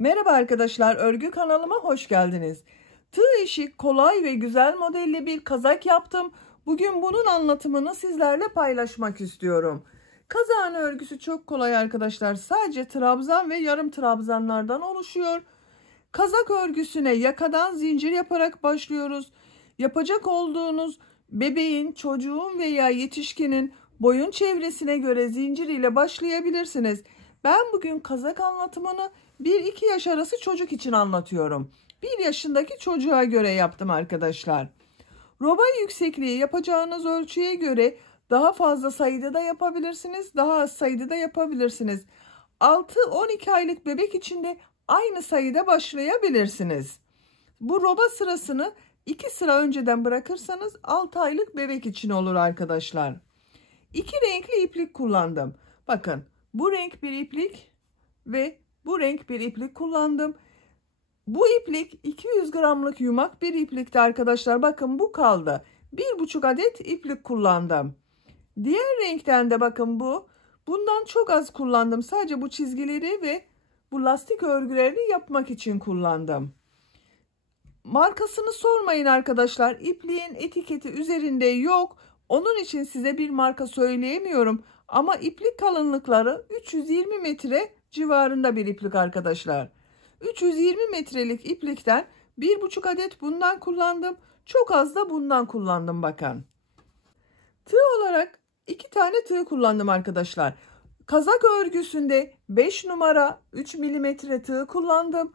Merhaba arkadaşlar, örgü kanalıma hoş geldiniz. Tığ işi kolay ve güzel modelli bir kazak yaptım. Bugün bunun anlatımını sizlerle paylaşmak istiyorum. Kazağın örgüsü çok kolay arkadaşlar. Sadece trabzan ve yarım trabzanlardan oluşuyor. Kazak örgüsüne yakadan zincir yaparak başlıyoruz. Yapacak olduğunuz bebeğin, çocuğun veya yetişkinin boyun çevresine göre zincir ile başlayabilirsiniz. Ben bugün kazak anlatımını 1-2 yaş arası çocuk için anlatıyorum. 1 yaşındaki çocuğa göre yaptım arkadaşlar. Roba yüksekliği yapacağınız ölçüye göre daha fazla sayıda da yapabilirsiniz, daha az sayıda da yapabilirsiniz. 6-12 aylık bebek için de aynı sayıda başlayabilirsiniz. Bu roba sırasını 2 sıra önceden bırakırsanız 6 aylık bebek için olur arkadaşlar. 2 renkli iplik kullandım. Bakın bu renk bir iplik ve bu renk bir iplik kullandım. Bu iplik 200 gramlık yumak bir iplikti arkadaşlar. Bakın bu kaldı. 1,5 adet iplik kullandım. Diğer renkten de bakın bu. Bundan çok az kullandım. Sadece bu çizgileri ve bu lastik örgülerini yapmak için kullandım. Markasını sormayın arkadaşlar. İpliğin etiketi üzerinde yok. Onun için size bir marka söyleyemiyorum. Ama iplik kalınlıkları 320 metre civarında bir iplik arkadaşlar. 320 metrelik iplikten 1,5 adet bundan kullandım. Çok az da bundan kullandım bakın. Tığ olarak 2 tane tığ kullandım arkadaşlar. Kazak örgüsünde 5 numara 3 milimetre tığ kullandım.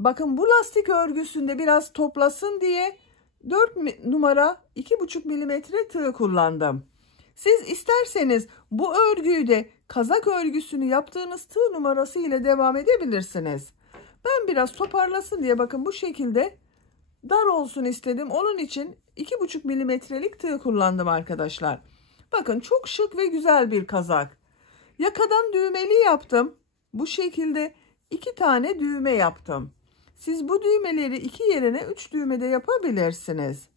Bakın bu lastik örgüsünde biraz toplasın diye 4 numara 2,5 milimetre tığ kullandım. Siz isterseniz bu örgüyü de kazak örgüsünü yaptığınız tığ numarası ile devam edebilirsiniz. Ben biraz toparlasın diye bakın bu şekilde dar olsun istedim. Onun için 2,5 milimetrelik tığ kullandım arkadaşlar. Bakın çok şık ve güzel bir kazak. Yakadan düğmeli yaptım. Bu şekilde 2 tane düğme yaptım. Siz bu düğmeleri 2 yerine 3 düğmede yapabilirsiniz.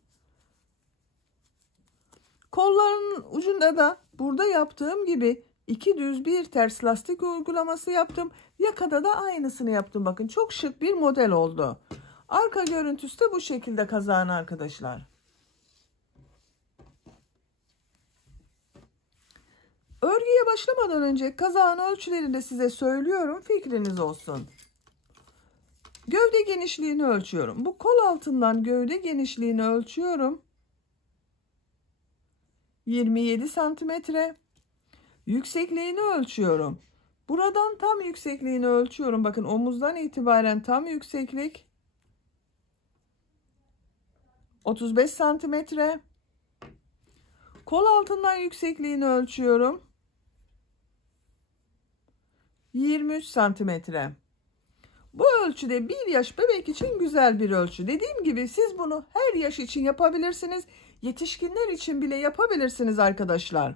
Kolların ucunda da burada yaptığım gibi 2 düz 1 ters lastik uygulaması yaptım. Yakada da aynısını yaptım. Bakın çok şık bir model oldu. Arka görüntüsü de bu şekilde kazağın arkadaşlar. Örgüye başlamadan önce kazağın ölçülerini de size söylüyorum. Fikriniz olsun. Gövde genişliğini ölçüyorum. Bu kol altından gövde genişliğini ölçüyorum. 27 santimetre. Yüksekliğini ölçüyorum. Buradan tam yüksekliğini ölçüyorum. Bakın omuzdan itibaren tam yükseklik 35 santimetre. Kol altından yüksekliğini ölçüyorum. 23 santimetre. Bu ölçüde 1 yaş bebek için güzel bir ölçü. Dediğim gibi siz bunu her yaş için yapabilirsiniz. Yetişkinler için bile yapabilirsiniz arkadaşlar.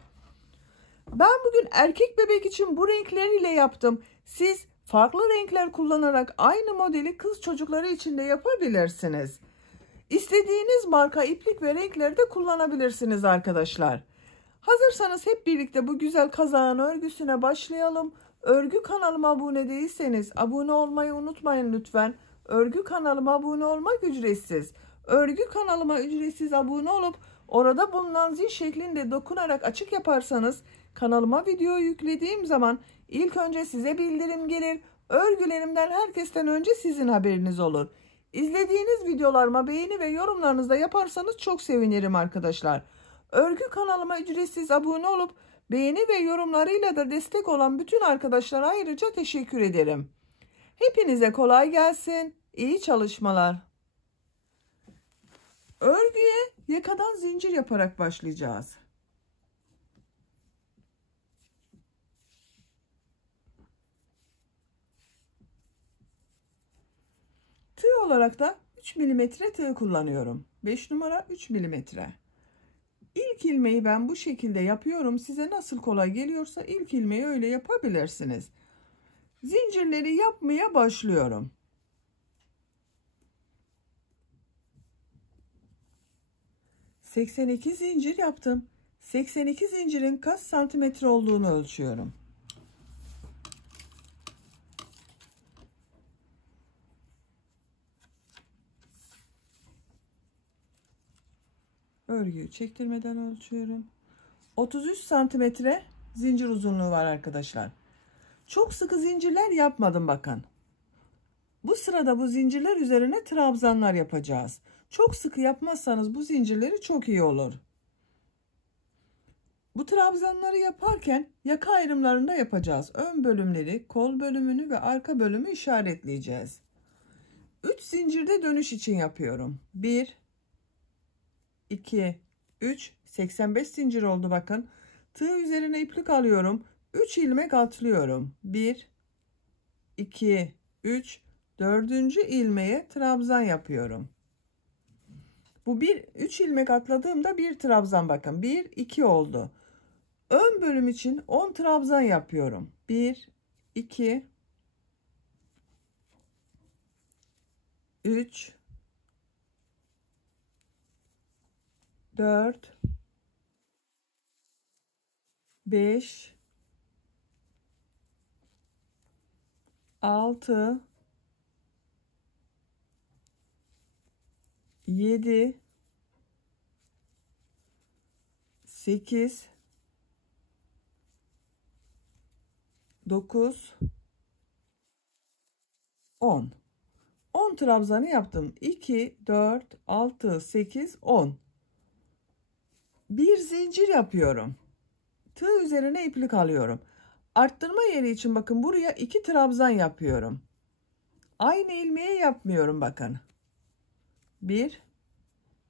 Ben bugün erkek bebek için bu renkler ile yaptım. Siz farklı renkler kullanarak aynı modeli kız çocukları için de yapabilirsiniz. İstediğiniz marka iplik ve renkleri de kullanabilirsiniz arkadaşlar. Hazırsanız hep birlikte bu güzel kazağın örgüsüne başlayalım. Örgü kanalıma abone değilseniz abone olmayı unutmayın lütfen. Örgü kanalıma abone olmak ücretsiz. Örgü kanalıma ücretsiz abone olup orada bulunan zil şeklinde dokunarak açık yaparsanız kanalıma video yüklediğim zaman ilk önce size bildirim gelir. Örgülerimden herkesten önce sizin haberiniz olur. İzlediğiniz videolarıma beğeni ve yorumlarınızı da yaparsanız çok sevinirim arkadaşlar. Örgü kanalıma ücretsiz abone olup beğeni ve yorumlarıyla da destek olan bütün arkadaşlara ayrıca teşekkür ederim. Hepinize kolay gelsin. İyi çalışmalar. Örgüye yakadan zincir yaparak başlayacağız. Tığ olarak da 3 milimetre tığ kullanıyorum. 5 numara 3 milimetre. İlk ilmeği ben bu şekilde yapıyorum. Size nasıl kolay geliyorsa ilk ilmeği öyle yapabilirsiniz. Zincirleri yapmaya başlıyorum. ...82 zincir yaptım. 82 zincirin kaç santimetre olduğunu ölçüyorum. Örgüyü çektirmeden ölçüyorum. 33 santimetre zincir uzunluğu var arkadaşlar. Çok sıkı zincirler yapmadım bakın. Bu sırada bu zincirler üzerine trabzanlar yapacağız. Çok sıkı yapmazsanız bu zincirleri çok iyi olur. Bu trabzanları yaparken yaka ayrımlarında yapacağız. Ön bölümleri, kol bölümünü ve arka bölümü işaretleyeceğiz. 3 zincirde dönüş için yapıyorum. 1 2 3 85 zincir oldu bakın. Tığ üzerine iplik alıyorum. 3 ilmek atlıyorum. 1 2 3 4. ilmeğe trabzan yapıyorum. Bu 3 ilmek atladığımda bir trabzan bakın. 1 2 oldu. Ön bölüm için 10 trabzan yapıyorum. 1 2 3 4 5 6 7 8 9 10 10 trabzanı yaptım. 2 4 6 8 10. Bir zincir yapıyorum. Tığ üzerine iplik alıyorum. Arttırma yeri için bakın buraya 2 trabzan yapıyorum. Aynı ilmeğe yapmıyorum bakın. 1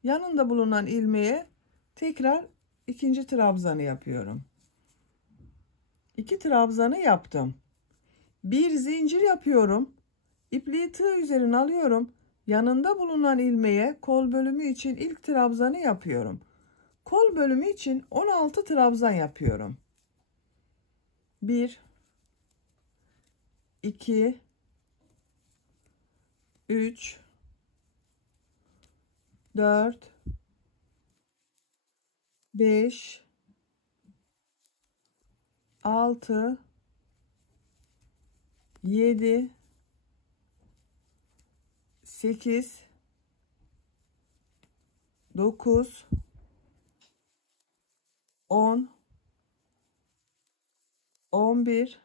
yanında bulunan ilmeğe tekrar ikinci trabzanı yapıyorum. 2 trabzanı yaptım. Bir zincir yapıyorum. İpliği tığ üzerine alıyorum. Yanında bulunan ilmeğe kol bölümü için ilk trabzanı yapıyorum. Kol bölümü için 16 trabzan yapıyorum. 1 2 3 4 5 6 7 8 9 10 11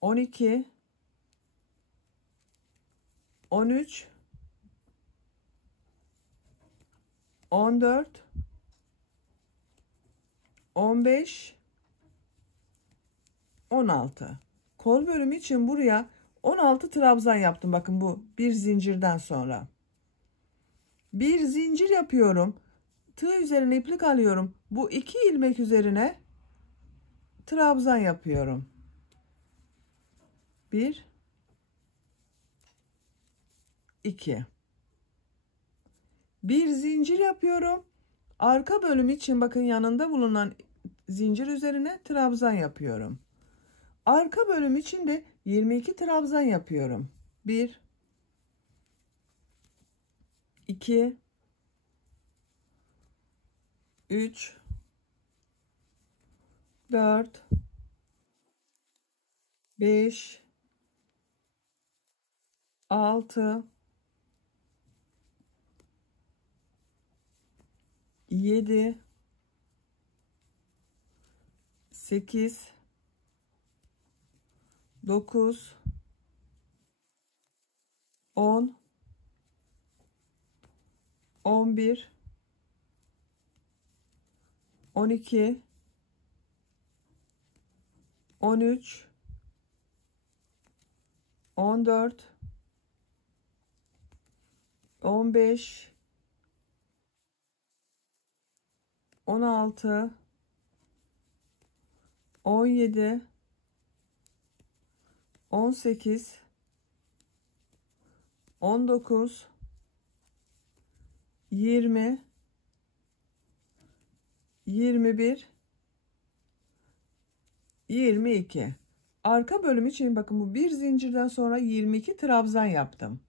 12 13 14 15 16. Kol bölümü için buraya 16 trabzan yaptım. Bakın bu bir zincirden sonra. Bir zincir yapıyorum. Tığ üzerine iplik alıyorum. Bu 2 ilmek üzerine trabzan yapıyorum. 1 2. Bir zincir yapıyorum. Arka bölüm için bakın yanında bulunan zincir üzerine trabzan yapıyorum. Arka bölüm için de 22 trabzan yapıyorum. 1 2 3 4 5 6 7 8 9 10 11 12 13 14 15 16 17 18 19 20 21 22. Arka bölüm için bakın bu bir zincirden sonra 22 trabzan yaptım.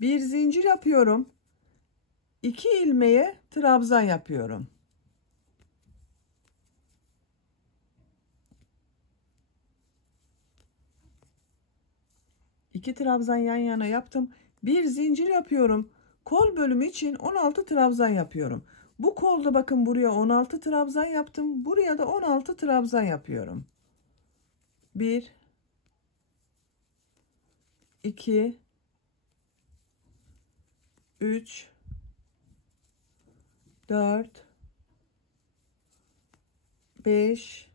Bir zincir yapıyorum. 2 ilmeğe trabzan yapıyorum. İki trabzan yan yana yaptım. Bir zincir yapıyorum. Kol bölümü için 16 trabzan yapıyorum. Bu kolda bakın buraya 16 trabzan yaptım. Buraya da 16 trabzan yapıyorum. 1 2 3 4 5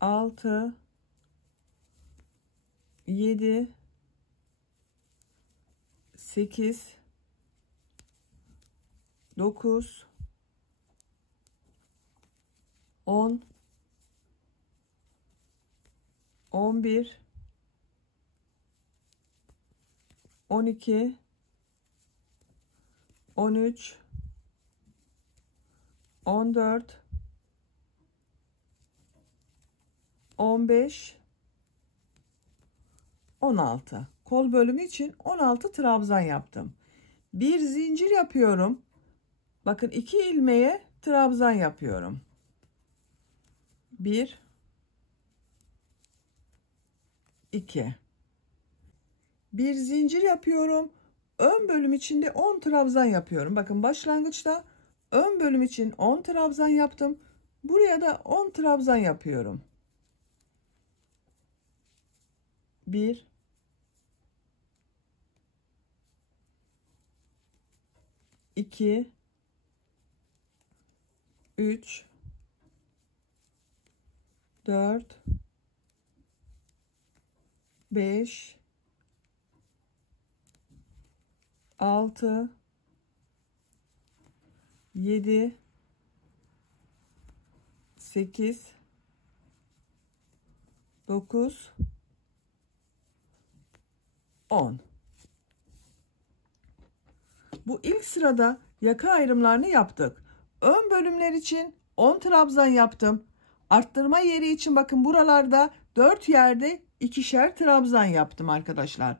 6 7 8 9 10 11 12 13 14 15 16. Kol bölümü için 16 trabzan yaptım. Bir zincir yapıyorum. Bakın 2 ilmeğe trabzan yapıyorum. 1 2. Bir zincir yapıyorum. Ön bölüm içinde 10 trabzan yapıyorum. Bakın başlangıçta ön bölüm için 10 trabzan yaptım. Buraya da 10 trabzan yapıyorum. 1 2 3 4 5 6 7 8 9 10. Bu ilk sırada yaka ayrımlarını yaptık. Ön bölümler için 10 trabzan yaptım. Arttırma yeri için bakın buralarda 4 yerde ikişer trabzan yaptım arkadaşlar.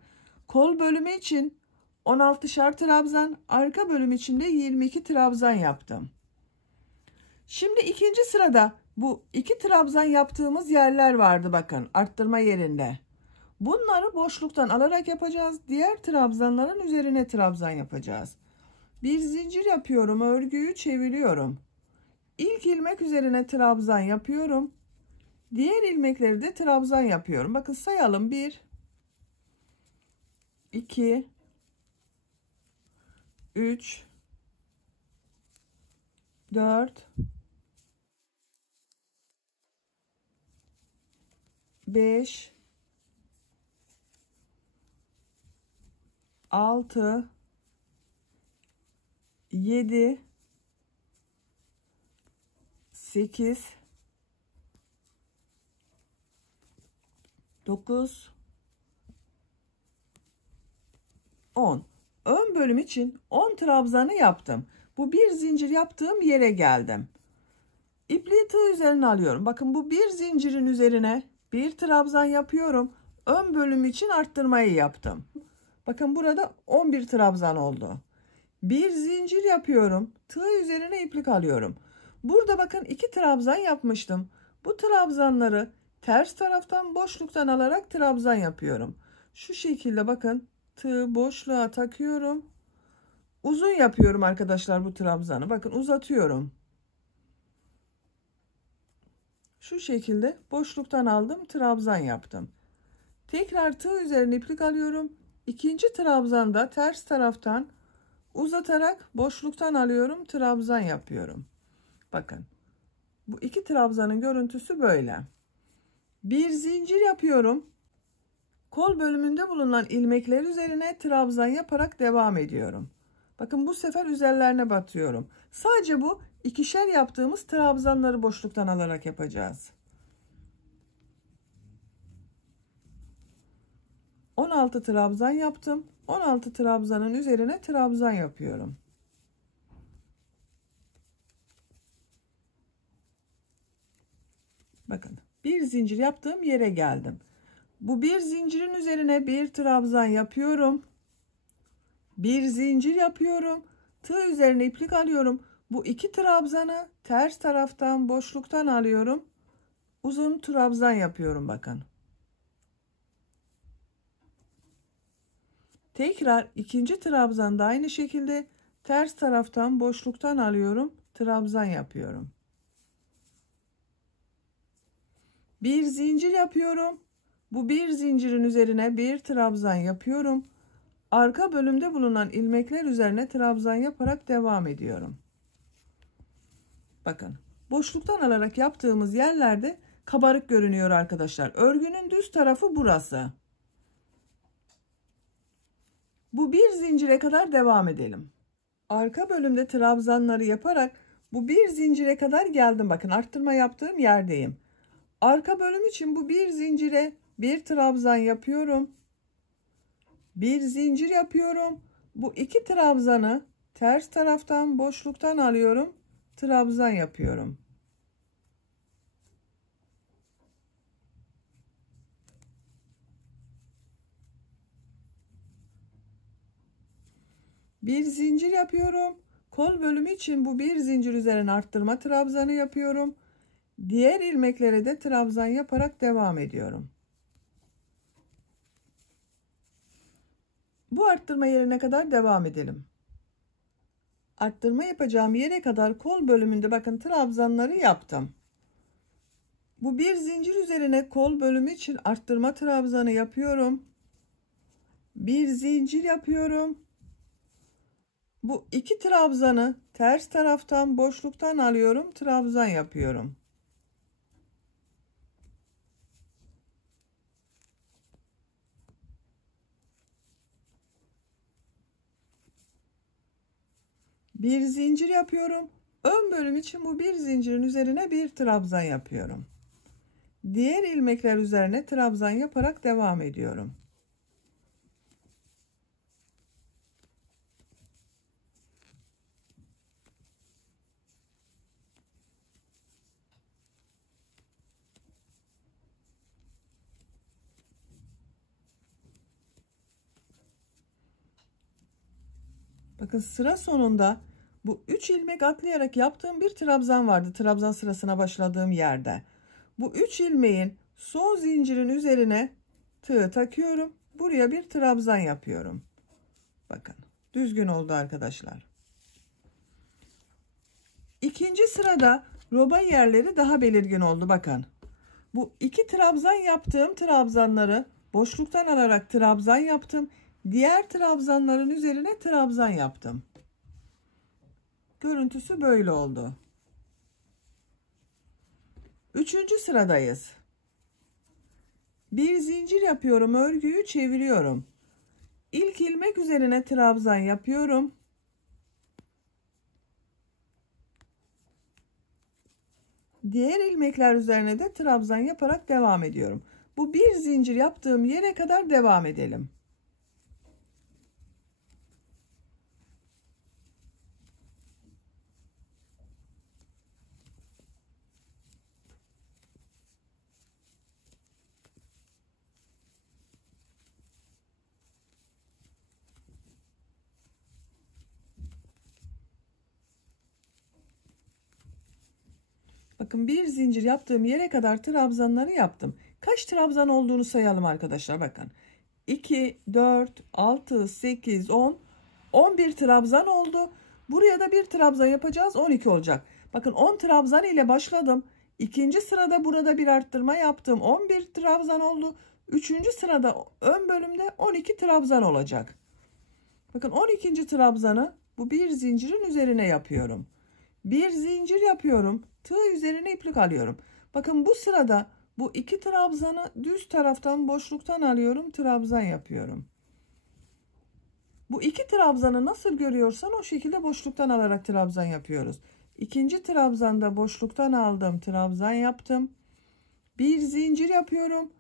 Kol bölümü için 16'şar trabzan, arka bölüm için de 22 trabzan yaptım. Şimdi ikinci sırada bu 2 trabzan yaptığımız yerler vardı bakın arttırma yerinde. Bunları boşluktan alarak yapacağız. Diğer trabzanların üzerine trabzan yapacağız. Bir zincir yapıyorum, örgüyü çeviriyorum. İlk ilmek üzerine trabzan yapıyorum. Diğer ilmekleri de trabzan yapıyorum. Bakın sayalım. 1 2 3 4 5 6 7 8 9 10. Ön bölüm için 10 trabzanı yaptım. Bu bir zincir yaptığım yere geldim. İpliği tığ üzerine alıyorum. Bakın bu bir zincirin üzerine bir trabzan yapıyorum. Ön bölüm için arttırmayı yaptım. Bakın burada 11 trabzan oldu. Bir zincir yapıyorum. Tığ üzerine iplik alıyorum. Burada bakın 2 trabzan yapmıştım. Bu trabzanları ters taraftan boşluktan alarak trabzan yapıyorum. Şu şekilde bakın tığ boşluğa takıyorum. Uzun yapıyorum arkadaşlar bu trabzanı. Bakın uzatıyorum. Şu şekilde boşluktan aldım, trabzan yaptım. Tekrar tığ üzerine iplik alıyorum. İkinci trabzanda ters taraftan uzatarak boşluktan alıyorum, trabzan yapıyorum. Bakın. Bu 2 trabzanın görüntüsü böyle. Bir zincir yapıyorum. Kol bölümünde bulunan ilmekler üzerine trabzan yaparak devam ediyorum. Bakın bu sefer üzerlerine batıyorum. Sadece bu ikişer yaptığımız trabzanları boşluktan alarak yapacağız. 16 trabzan yaptım. 16 trabzanın üzerine trabzan yapıyorum. Bakın bir zincir yaptığım yere geldim. Bu bir zincirin üzerine bir trabzan yapıyorum. Bir zincir yapıyorum. Tığ üzerine iplik alıyorum. Bu 2 trabzanı ters taraftan boşluktan alıyorum. Uzun trabzan yapıyorum bakın. Tekrar ikinci trabzan da aynı şekilde ters taraftan boşluktan alıyorum, trabzan yapıyorum. Bir zincir yapıyorum. Bu bir zincirin üzerine bir trabzan yapıyorum. Arka bölümde bulunan ilmekler üzerine trabzan yaparak devam ediyorum. Bakın, boşluktan alarak yaptığımız yerlerde kabarık görünüyor arkadaşlar. Örgünün düz tarafı burası. Bu bir zincire kadar devam edelim. Arka bölümde trabzanları yaparak bu bir zincire kadar geldim. Bakın, arttırma yaptığım yerdeyim. Arka bölüm için bu bir zincire bir trabzan yapıyorum. Bir zincir yapıyorum. Bu iki trabzanı ters taraftan boşluktan alıyorum. Trabzan yapıyorum. Bir zincir yapıyorum. Kol bölümü için bu bir zincir üzerine arttırma trabzanı yapıyorum. Diğer ilmeklere de trabzan yaparak devam ediyorum. Bu arttırma yerine kadar devam edelim. Arttırma yapacağım yere kadar kol bölümünde bakın trabzanları yaptım. Bu bir zincir üzerine kol bölümü için arttırma trabzanı yapıyorum. Bir zincir yapıyorum. Bu iki trabzanı ters taraftan boşluktan alıyorum, trabzan yapıyorum. Bir zincir yapıyorum. Ön bölüm için bu bir zincirin üzerine bir trabzan yapıyorum. Diğer ilmekler üzerine trabzan yaparak devam ediyorum. Bakın, sıra sonunda bu 3 ilmek atlayarak yaptığım bir trabzan vardı. Trabzan sırasına başladığım yerde. Bu 3 ilmeğin son zincirin üzerine tığ takıyorum. Buraya bir trabzan yapıyorum. Bakın, düzgün oldu arkadaşlar. İkinci sırada roba yerleri daha belirgin oldu. Bakın, bu iki trabzan yaptığım trabzanları boşluktan alarak trabzan yaptım. Diğer trabzanların üzerine trabzan yaptım. Görüntüsü böyle oldu. Üçüncü sıradayız. Bir zincir yapıyorum, örgüyü çeviriyorum. İlk ilmek üzerine trabzan yapıyorum. Diğer ilmekler üzerine de trabzan yaparak devam ediyorum. Bu bir zincir yaptığım yere kadar devam edelim. Bakın, bir zincir yaptığım yere kadar trabzanları yaptım. Kaç trabzan olduğunu sayalım arkadaşlar. Bakın, 2, 4, 6, 8, 10, 11 trabzan oldu. Buraya da bir trabzan yapacağız. 12 olacak. Bakın, 10 trabzan ile başladım. İkinci sırada burada bir arttırma yaptım. 11 trabzan oldu. Üçüncü sırada ön bölümde 12 trabzan olacak. Bakın, 12. trabzanı bu bir zincirin üzerine yapıyorum. Bir zincir yapıyorum. Tığ üzerine iplik alıyorum. Bakın, bu sırada bu iki trabzanı düz taraftan boşluktan alıyorum. Trabzan yapıyorum. Bu iki trabzanı nasıl görüyorsan o şekilde boşluktan alarak trabzan yapıyoruz. İkinci trabzanda boşluktan aldım. Trabzan yaptım. Bir zincir yapıyorum.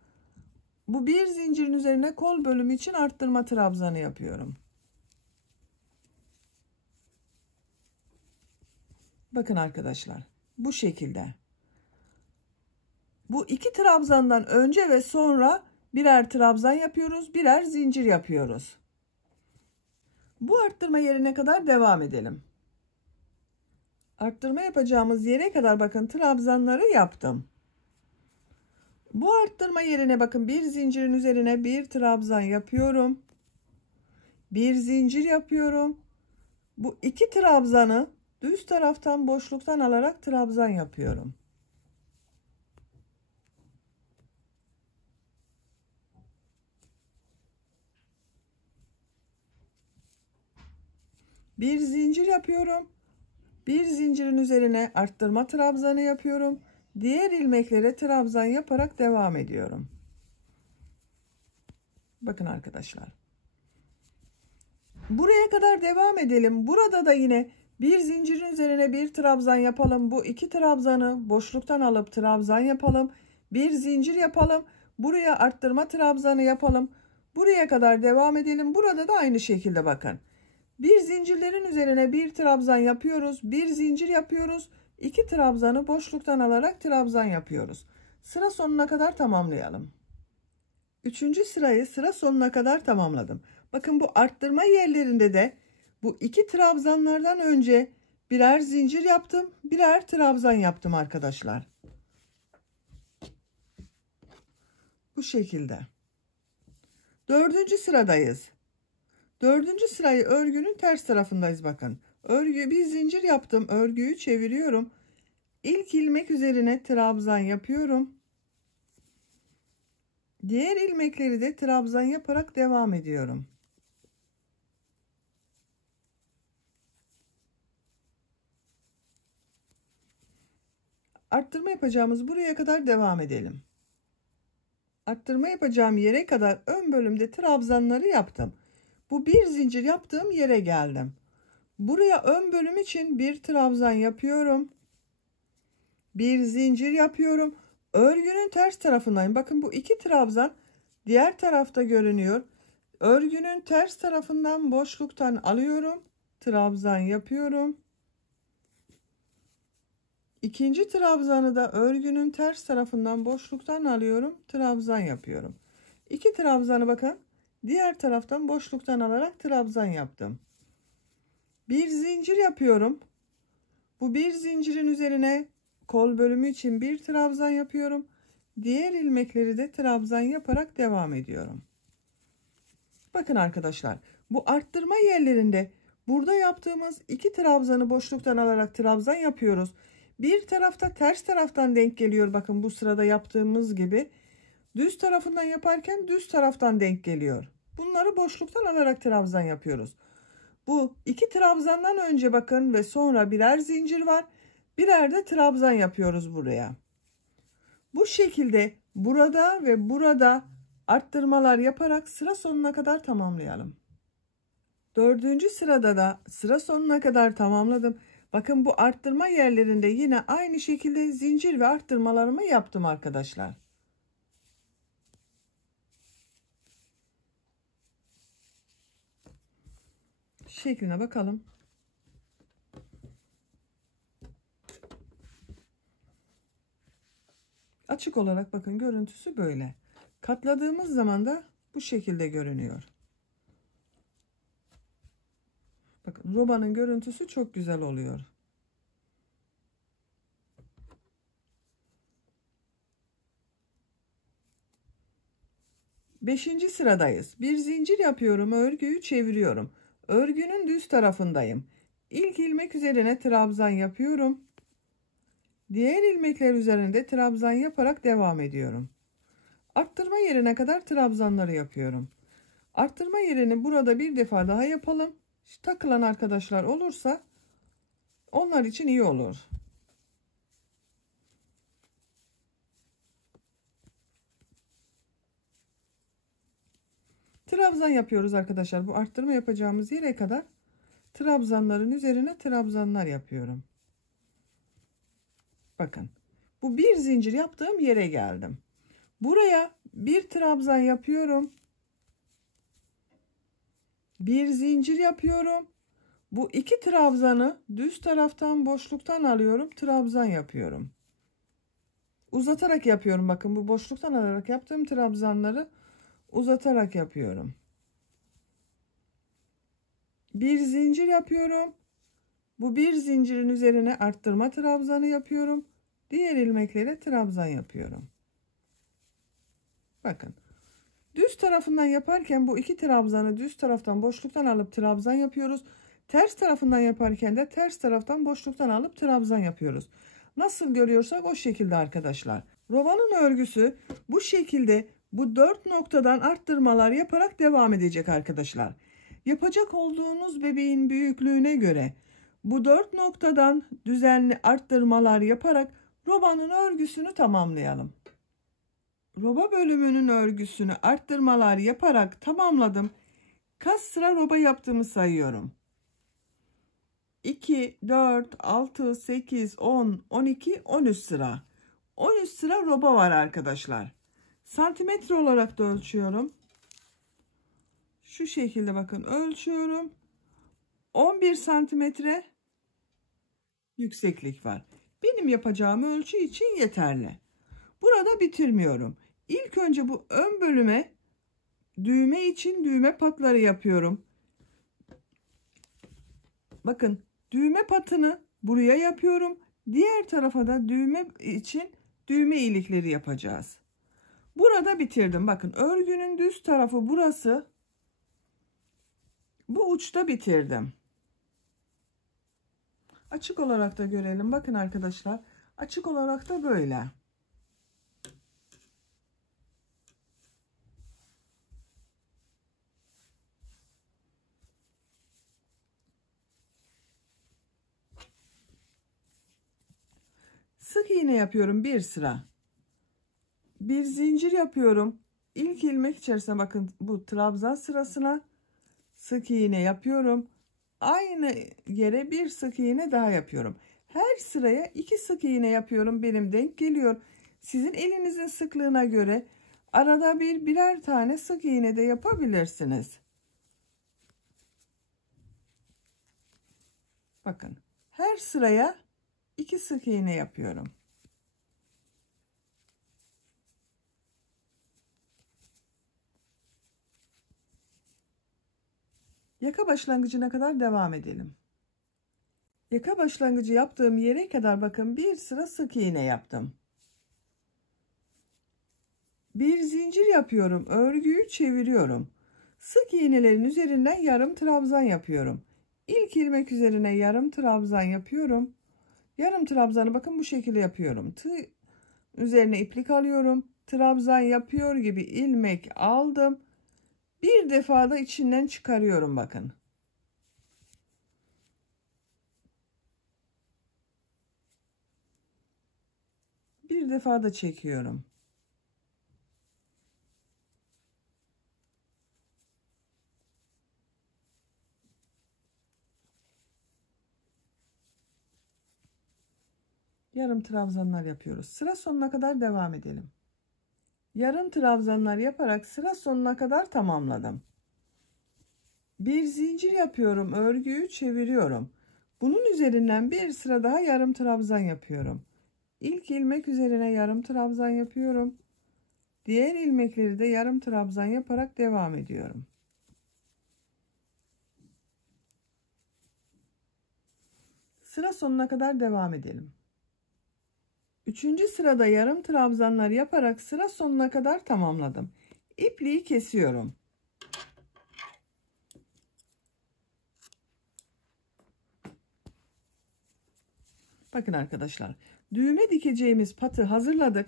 Bu bir zincirin üzerine kol bölümü için arttırma trabzanı yapıyorum. Bakın arkadaşlar, bu şekilde. Bu iki trabzandan önce ve sonra birer trabzan yapıyoruz, birer zincir yapıyoruz. Bu arttırma yerine kadar devam edelim. Arttırma yapacağımız yere kadar bakın trabzanları yaptım. Bu arttırma yerine bakın bir zincirin üzerine bir trabzan yapıyorum. Bir zincir yapıyorum. Bu 2 trabzanı düz taraftan boşluktan alarak trabzan yapıyorum. Bir zincir yapıyorum. Bir zincirin üzerine arttırma trabzanı yapıyorum. Diğer ilmeklere trabzan yaparak devam ediyorum. Bakın arkadaşlar. Buraya kadar devam edelim. Burada da yine bir zincirin üzerine bir trabzan yapalım. Bu 2 trabzanı boşluktan alıp trabzan yapalım. Bir zincir yapalım. Buraya arttırma trabzanı yapalım. Buraya kadar devam edelim. Burada da aynı şekilde bakın. Bir zincirlerin üzerine bir trabzan yapıyoruz. Bir zincir yapıyoruz. 2 trabzanı boşluktan alarak trabzan yapıyoruz. Sıra sonuna kadar tamamlayalım. 3. sırayı sıra sonuna kadar tamamladım. Bakın bu arttırma yerlerinde de bu 2 trabzanlardan önce birer zincir yaptım. Birer trabzan yaptım arkadaşlar. Bu şekilde. 4. sıradayız. 4. sırayı örgünün ters tarafındayız bakın. Örgü bir zincir yaptım. Örgüyü çeviriyorum. İlk ilmek üzerine trabzan yapıyorum. Diğer ilmekleri de trabzan yaparak devam ediyorum. Arttırma yapacağımız buraya kadar devam edelim. Arttırma yapacağım yere kadar ön bölümde trabzanları yaptım. Bu bir zincir yaptığım yere geldim. Buraya ön bölüm için bir trabzan yapıyorum. Bir zincir yapıyorum. Örgünün ters tarafındayım. Bakın bu 2 trabzan diğer tarafta görünüyor. Örgünün ters tarafından boşluktan alıyorum. Trabzan yapıyorum. İkinci trabzanı da örgünün ters tarafından boşluktan alıyorum. Trabzan yapıyorum. 2 trabzanı bakın diğer taraftan boşluktan alarak trabzan yaptım. Bir zincir yapıyorum. Bu bir zincirin üzerine kol bölümü için bir trabzan yapıyorum. Diğer ilmekleri de trabzan yaparak devam ediyorum. Bakın arkadaşlar, bu arttırma yerlerinde burada yaptığımız 2 trabzanı boşluktan alarak trabzan yapıyoruz. Bir tarafta ters taraftan denk geliyor. Bakın bu sırada yaptığımız gibi. Düz tarafından yaparken düz taraftan denk geliyor. Bunları boşluktan alarak trabzan yapıyoruz. Bu 2 trabzandan önce bakın ve sonra birer zincir var. Birer de trabzan yapıyoruz buraya. Bu şekilde burada ve burada arttırmalar yaparak sıra sonuna kadar tamamlayalım. 4. sırada da sıra sonuna kadar tamamladım. Bakın bu arttırma yerlerinde yine aynı şekilde zincir ve arttırmalarımı yaptım arkadaşlar. Şekline bakalım. Açık olarak bakın görüntüsü böyle. Katladığımız zaman da bu şekilde görünüyor. Bakın robanın görüntüsü çok güzel oluyor. Beşinci sıradayız. Bir zincir yapıyorum. Örgüyü çeviriyorum. Örgünün düz tarafındayım. İlk ilmek üzerine trabzan yapıyorum. Diğer ilmekler üzerinde trabzan yaparak devam ediyorum. Arttırma yerine kadar trabzanları yapıyorum. Arttırma yerini burada bir defa daha yapalım. Takılan arkadaşlar olursa onlar için iyi olur. Trabzan yapıyoruz arkadaşlar. Bu arttırma yapacağımız yere kadar trabzanların üzerine trabzanlar yapıyorum. Bakın. Bu bir zincir yaptığım yere geldim. Buraya bir trabzan yapıyorum. Bir zincir yapıyorum. Bu 2 trabzanı düz taraftan boşluktan alıyorum. Trabzan yapıyorum. Uzatarak yapıyorum. Bakın bu boşluktan alarak yaptığım trabzanları uzatarak yapıyorum. Bir zincir yapıyorum. Bu bir zincirin üzerine arttırma trabzanı yapıyorum. Diğer ilmeklere trabzan yapıyorum. Bakın. Düz tarafından yaparken bu iki trabzanı düz taraftan boşluktan alıp trabzan yapıyoruz. Ters tarafından yaparken de ters taraftan boşluktan alıp trabzan yapıyoruz. Nasıl görüyorsak o şekilde arkadaşlar. Robanın örgüsü bu şekilde bu 4 noktadan arttırmalar yaparak devam edecek arkadaşlar. Yapacak olduğunuz bebeğin büyüklüğüne göre bu 4 noktadan düzenli arttırmalar yaparak robanın örgüsünü tamamlayalım. Roba bölümünün örgüsünü arttırmalar yaparak tamamladım. Kaç sıra roba yaptığımı sayıyorum. 2, 4, 6, 8, 10, 12, 13 sıra. 13 sıra roba var arkadaşlar. Santimetre olarak da ölçüyorum. Şu şekilde bakın ölçüyorum. 11 santimetre yükseklik var. Benim yapacağım ölçü için yeterli. Burada bitirmiyorum. İlk önce bu ön bölüme düğme için düğme patları yapıyorum. Bakın düğme patını buraya yapıyorum. Diğer tarafa da düğme için düğme iyilikleri yapacağız. Burada bitirdim. Bakın örgünün düz tarafı burası. Bu uçta bitirdim. Açık olarak da görelim. Bakın arkadaşlar. Açık olarak da böyle. Sık iğne yapıyorum bir sıra. Bir zincir yapıyorum. İlk ilmek içerisine bakın bu trabzan sırasına sık iğne yapıyorum. Aynı yere bir sık iğne daha yapıyorum. Her sıraya 2 sık iğne yapıyorum. Benim denk geliyor. Sizin elinizin sıklığına göre arada birer tane sık iğne de yapabilirsiniz. Bakın her sıraya 2 sık iğne yapıyorum. Yaka başlangıcına kadar devam edelim. Yaka başlangıcı yaptığım yere kadar bakın bir sıra sık iğne yaptım. Bir zincir yapıyorum. Örgüyü çeviriyorum. Sık iğnelerin üzerinden yarım trabzan yapıyorum. İlk ilmek üzerine yarım trabzan yapıyorum. Yarım trabzanı bakın bu şekilde yapıyorum. Tığ üzerine iplik alıyorum. Trabzan yapıyor gibi ilmek aldım. Bir defa da içinden çıkarıyorum bakın. Bir defa da çekiyorum. Yarım trabzanlar yapıyoruz. Sıra sonuna kadar devam edelim. Yarım trabzanlar yaparak sıra sonuna kadar tamamladım. Bir zincir yapıyorum. Örgüyü çeviriyorum. Bunun üzerinden bir sıra daha yarım trabzan yapıyorum. İlk ilmek üzerine yarım trabzan yapıyorum. Diğer ilmekleri de yarım trabzan yaparak devam ediyorum. Sıra sonuna kadar devam edelim. Üçüncü sırada yarım trabzanlar yaparak sıra sonuna kadar tamamladım. İpliği kesiyorum. Bakın arkadaşlar, düğme dikeceğimiz patı hazırladık.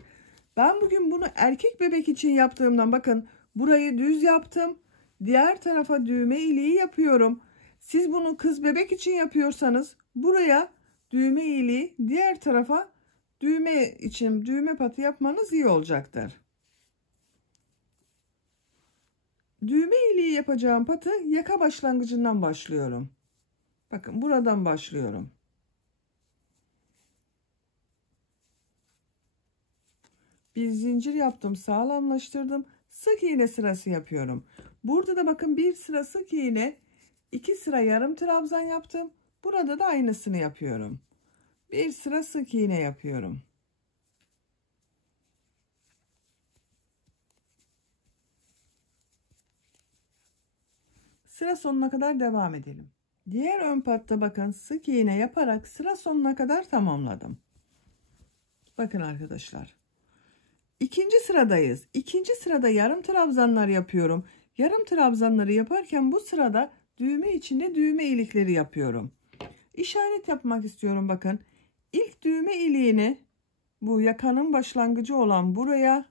Ben bugün bunu erkek bebek için yaptığımdan bakın burayı düz yaptım. Diğer tarafa düğme iliği yapıyorum. Siz bunu kız bebek için yapıyorsanız buraya düğme iliği, diğer tarafa düğme için düğme patı yapmanız iyi olacaktır. Düğme iliği yapacağım patı yaka başlangıcından başlıyorum. Bakın buradan başlıyorum. Bir zincir yaptım, sağlamlaştırdım. Sık iğne sırası yapıyorum. Burada da bakın bir sıra sık iğne, 2 sıra yarım trabzan yaptım. Burada da aynısını yapıyorum. Bir sıra sık iğne yapıyorum. Sıra sonuna kadar devam edelim. Diğer ön patta bakın sık iğne yaparak sıra sonuna kadar tamamladım. Bakın arkadaşlar. İkinci sıradayız. İkinci sırada yarım trabzanlar yapıyorum. Yarım trabzanları yaparken bu sırada düğme içinde düğme ilikleri yapıyorum. İşaret yapmak istiyorum, bakın. İlk düğme iliğini bu yakanın başlangıcı olan buraya,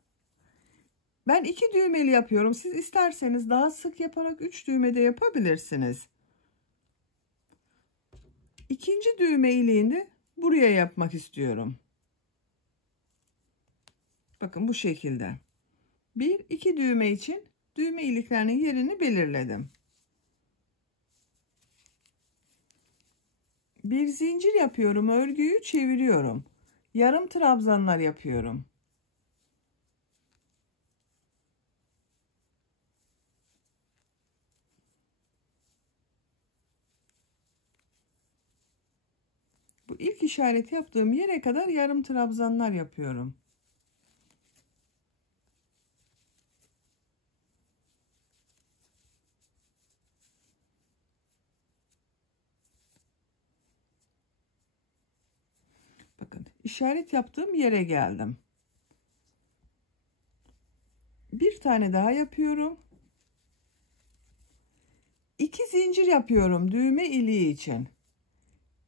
ben 2 düğmeli yapıyorum. Siz isterseniz daha sık yaparak 3 düğme de yapabilirsiniz. İkinci düğme iliğini buraya yapmak istiyorum. Bakın bu şekilde. 1-2 düğme için düğme iliklerinin yerini belirledim. Bir zincir yapıyorum, örgüyü çeviriyorum. Yarım trabzanlar yapıyorum. Bu ilk işaret yaptığım yere kadar yarım trabzanlar yapıyorum. Bakın işaret yaptığım yere geldim. Bir tane daha yapıyorum. 2 zincir yapıyorum düğme iliği için.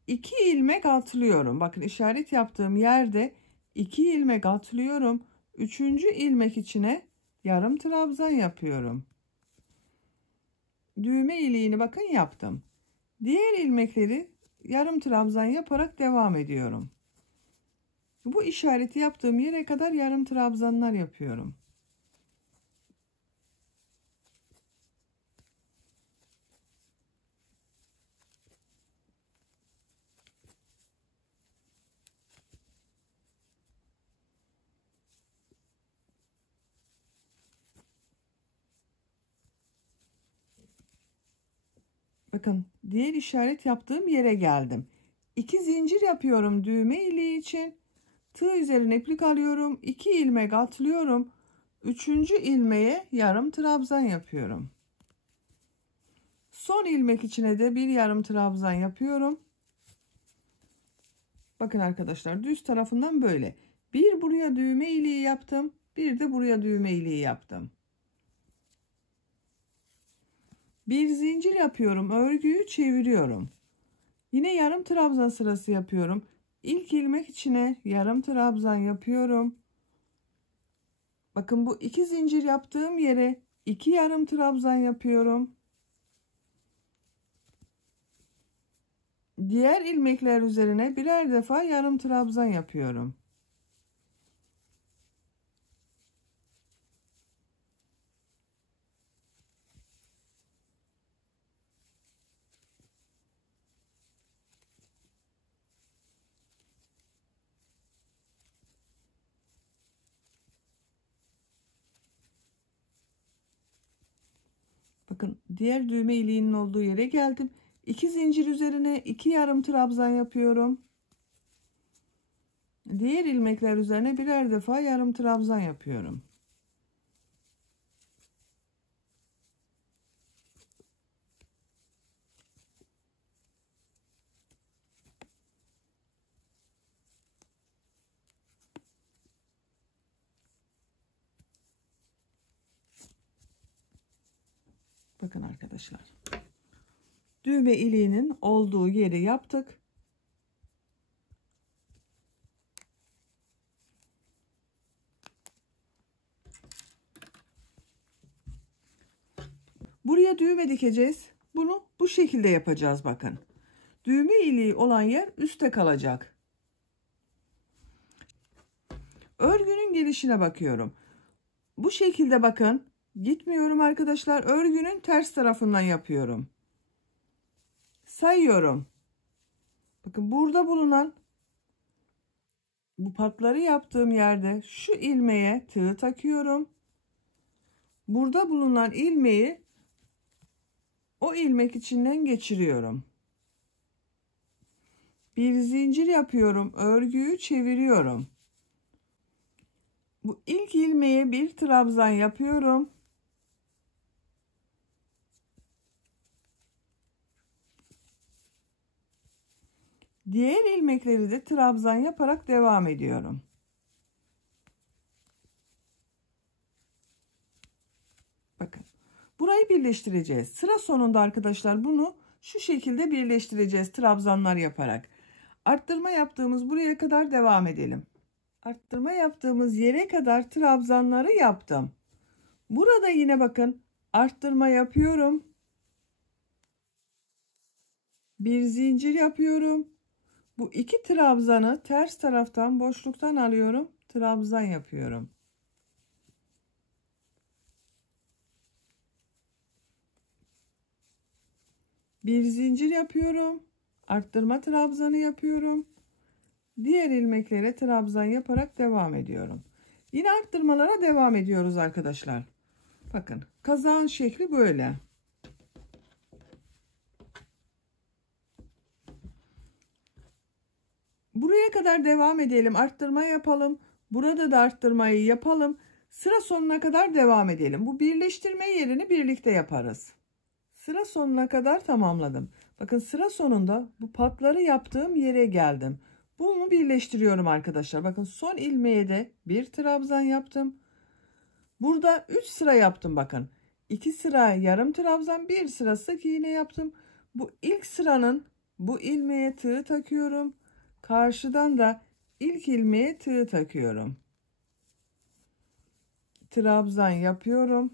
2 ilmek atlıyorum. Bakın işaret yaptığım yerde 2 ilmek atlıyorum. 3. ilmek içine yarım trabzan yapıyorum. Düğme iliğini bakın yaptım. Diğer ilmekleri yarım trabzan yaparak devam ediyorum. Bu işareti yaptığım yere kadar yarım trabzanlar yapıyorum. Bakın diğer işaret yaptığım yere geldim. 2 zincir yapıyorum düğme iliği için. Tığ üzerine iplik alıyorum. 2 ilmek atlıyorum. 3. ilmeğe yarım trabzan yapıyorum. Son ilmek içine de bir yarım trabzan yapıyorum. Bakın arkadaşlar, düz tarafından böyle. Bir buraya düğme iliği yaptım. Bir de buraya düğme iliği yaptım. Bir zincir yapıyorum. Örgüyü çeviriyorum. Yine yarım trabzan sırası yapıyorum. İlk ilmek içine yarım trabzan yapıyorum. Bakın bu 2 zincir yaptığım yere 2 yarım trabzan yapıyorum. Diğer ilmekler üzerine birer defa yarım trabzan yapıyorum. Bakın diğer düğme iliğinin olduğu yere geldim. 2 zincir üzerine 2 yarım trabzan yapıyorum. Diğer ilmekler üzerine birer defa yarım trabzan yapıyorum. Bakın arkadaşlar. Düğme iliğinin olduğu yeri yaptık. Buraya düğme dikeceğiz. Bunu bu şekilde yapacağız bakın. Düğme iliği olan yer üstte kalacak. Örgünün gelişine bakıyorum. Bu şekilde bakın. Gitmiyorum arkadaşlar. Örgünün ters tarafından yapıyorum. Sayıyorum. Bakın burada bulunan bu patları yaptığım yerde şu ilmeğe tığ takıyorum. Burada bulunan ilmeği o ilmek içinden geçiriyorum. Bir zincir yapıyorum. Örgüyü çeviriyorum. Bu ilk ilmeğe bir trabzan yapıyorum. Diğer ilmekleri de trabzan yaparak devam ediyorum. birleştireceğiz. Sıra sonunda arkadaşlar bunu şu şekilde birleştireceğiz trabzanlar yaparak. Arttırma yaptığımız buraya kadar devam edelim. Arttırma yaptığımız yere kadar trabzanları yaptım. Burada yine bakın arttırma yapıyorum. Bir zincir yapıyorum. Bu iki trabzanı ters taraftan boşluktan alıyorum. Trabzan yapıyorum. Bir zincir yapıyorum. Arttırma trabzanı yapıyorum. Diğer ilmeklere trabzan yaparak devam ediyorum. Yine arttırmalara devam ediyoruz arkadaşlar. Bakın kazağın şekli böyle. Buraya kadar devam edelim. Arttırma yapalım. Burada da arttırmayı yapalım. Sıra sonuna kadar devam edelim. Bu birleştirme yerini birlikte yaparız. Sıra sonuna kadar tamamladım. Bakın sıra sonunda bu patları yaptığım yere geldim. Bunu birleştiriyorum arkadaşlar. Bakın son ilmeğe de bir trabzan yaptım. Burada 3 sıra yaptım bakın. 2 sıra yarım trabzan, 1 sıra sık iğne yaptım. Bu ilk sıranın bu ilmeğe tığ takıyorum. Karşıdan da ilk ilmeğe tığ takıyorum. Trabzan yapıyorum.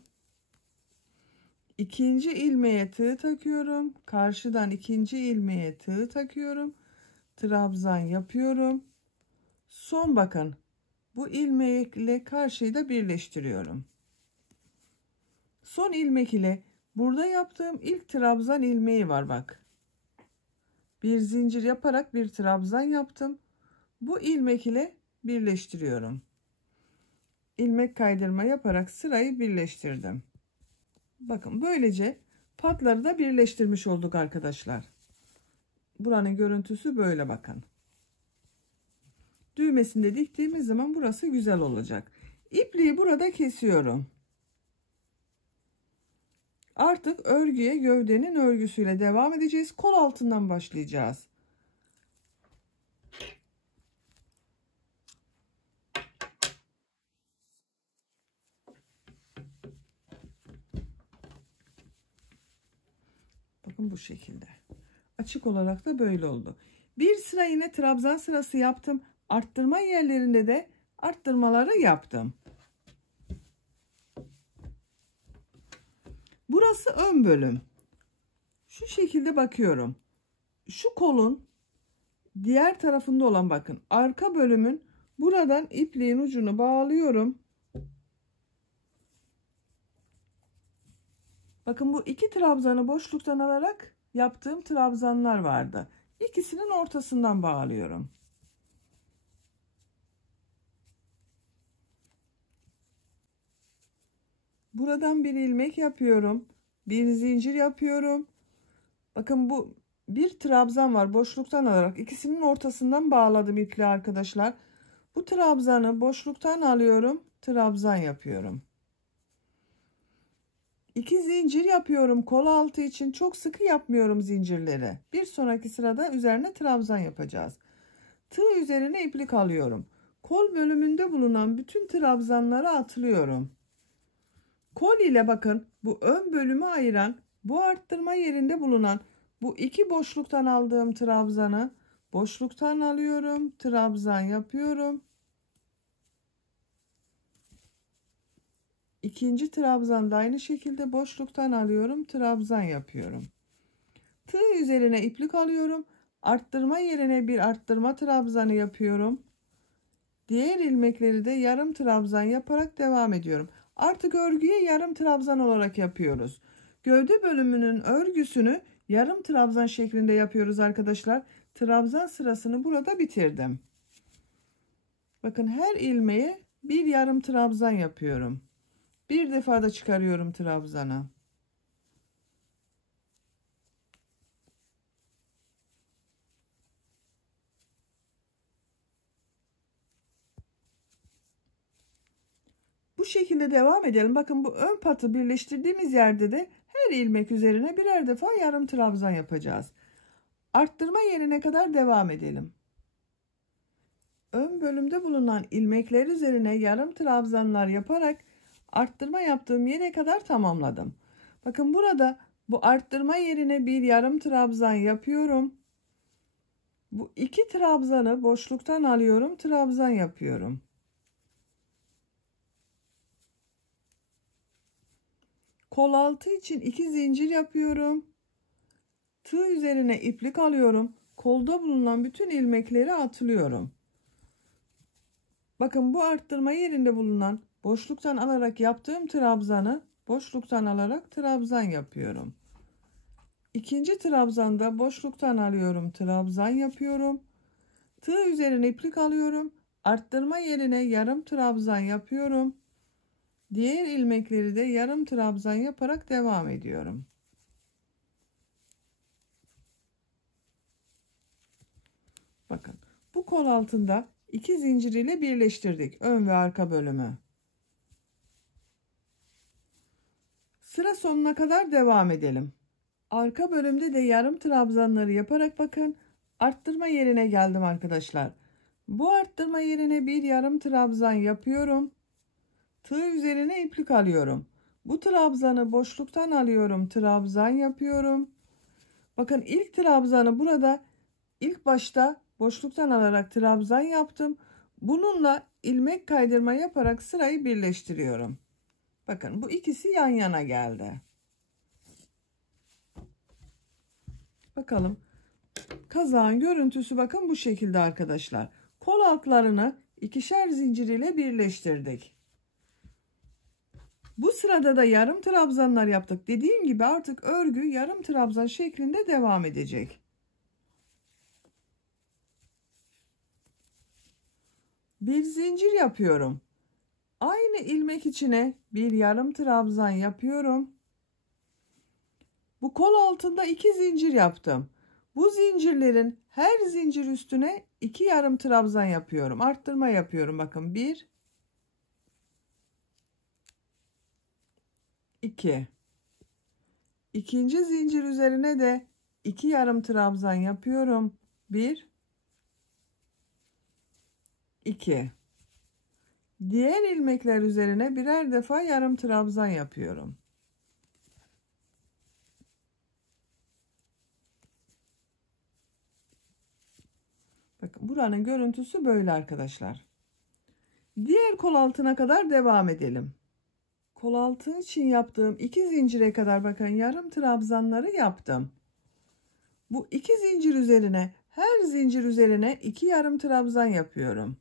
İkinci ilmeğe tığ takıyorum. Karşıdan ikinci ilmeğe tığ takıyorum. Trabzan yapıyorum. Son bakın. Bu ilmekle karşıyı da birleştiriyorum. Son ilmek ile burada yaptığım ilk trabzan ilmeği var bak. Bir zincir yaparak bir trabzan yaptım. Bu ilmek ile birleştiriyorum. İlmek kaydırma yaparak sırayı birleştirdim. Bakın böylece patları da birleştirmiş olduk arkadaşlar. Buranın görüntüsü böyle bakın. Düğmesini de diktiğimiz zaman burası güzel olacak. İpliği burada kesiyorum. Artık örgüye gövdenin örgüsüyle devam edeceğiz. Kol altından başlayacağız. Bakın bu şekilde. Açık olarak da böyle oldu. Bir sıra yine trabzan sırası yaptım. Arttırma yerlerinde de arttırmaları yaptım. Burası ön bölüm. Şu şekilde bakıyorum. Şu kolun diğer tarafında olan bakın arka bölümün buradan ipliğin ucunu bağlıyorum. Bakın bu iki trabzanı boşluktan alarak yaptığım trabzanlar vardı. İkisinin ortasından bağlıyorum. Buradan bir ilmek yapıyorum. Bir zincir yapıyorum. Bakın bu bir trabzan var. Boşluktan alarak ikisinin ortasından bağladım ipliği arkadaşlar. Bu trabzanı boşluktan alıyorum. Trabzan yapıyorum. 2 zincir yapıyorum kol altı için. Çok sıkı yapmıyorum zincirleri. Bir sonraki sırada üzerine trabzan yapacağız. Tığ üzerine iplik alıyorum. Kol bölümünde bulunan bütün trabzanları atlıyorum. Kol ile bakın bu ön bölümü ayıran bu arttırma yerinde bulunan bu iki boşluktan aldığım trabzanı boşluktan alıyorum. Trabzan yapıyorum. İkinci trabzan da aynı şekilde boşluktan alıyorum. Trabzan yapıyorum. Tığ üzerine iplik alıyorum. Arttırma yerine bir arttırma trabzanı yapıyorum. Diğer ilmekleri de yarım trabzan yaparak devam ediyorum. Artık örgüye yarım trabzan olarak yapıyoruz. Gövde bölümünün örgüsünü yarım trabzan şeklinde yapıyoruz arkadaşlar. Trabzan sırasını burada bitirdim. Bakın her ilmeğe bir yarım trabzan yapıyorum. Bir defa da çıkarıyorum trabzana. Bu şekilde devam edelim. Bakın bu ön patı birleştirdiğimiz yerde de her ilmek üzerine birer defa yarım trabzan yapacağız. Arttırma yerine kadar devam edelim. Ön bölümde bulunan ilmekler üzerine yarım trabzanlar yaparak arttırma yaptığım yere kadar tamamladım. Bakın burada bu arttırma yerine bir yarım trabzan yapıyorum. Bu iki trabzanı boşluktan alıyorum, trabzan yapıyorum. Kol altı için 2 zincir yapıyorum. Tığ üzerine iplik alıyorum. Kolda bulunan bütün ilmekleri atlıyorum. Bakın bu arttırma yerinde bulunan boşluktan alarak yaptığım trabzanı boşluktan alarak trabzan yapıyorum. İkinci trabzanda boşluktan alıyorum, trabzan yapıyorum. Tığ üzerine iplik alıyorum. Arttırma yerine yarım trabzan yapıyorum. Diğer ilmekleri de yarım trabzan yaparak devam ediyorum. Bakın bu kol altında 2 zincir ile birleştirdik ön ve arka bölümü. Sıra sonuna kadar devam edelim. Arka bölümde de yarım trabzanları yaparak bakın arttırma yerine geldim arkadaşlar. Bu arttırma yerine bir yarım trabzan yapıyorum. Tığ üzerine iplik alıyorum. Bu trabzanı boşluktan alıyorum, trabzan yapıyorum. Bakın ilk trabzanı burada ilk başta boşluktan alarak trabzan yaptım. Bununla ilmek kaydırma yaparak sırayı birleştiriyorum. Bakın bu ikisi yan yana geldi. Bakalım. Kazağın görüntüsü bakın bu şekilde arkadaşlar. Kol altlarını ikişer zincir ile birleştirdik. Bu sırada da yarım trabzanlar yaptık. Dediğim gibi artık örgü yarım trabzan şeklinde devam edecek. Bir zincir yapıyorum. Aynı ilmek içine bir yarım trabzan yapıyorum. Bu kol altında 2 zincir yaptım. Bu zincirlerin her zincir üstüne 2 yarım trabzan yapıyorum. Arttırma yapıyorum. Bakın 1 2. İkinci zincir üzerine de 2 yarım trabzan yapıyorum. 1 2. Diğer ilmekler üzerine birer defa yarım trabzan yapıyorum. Bakın buranın görüntüsü böyle arkadaşlar. Diğer kol altına kadar devam edelim. Kol altı için yaptığım 2 zincire kadar bakın yarım trabzanları yaptım. Bu 2 zincir üzerine her zincir üzerine 2 yarım trabzan yapıyorum.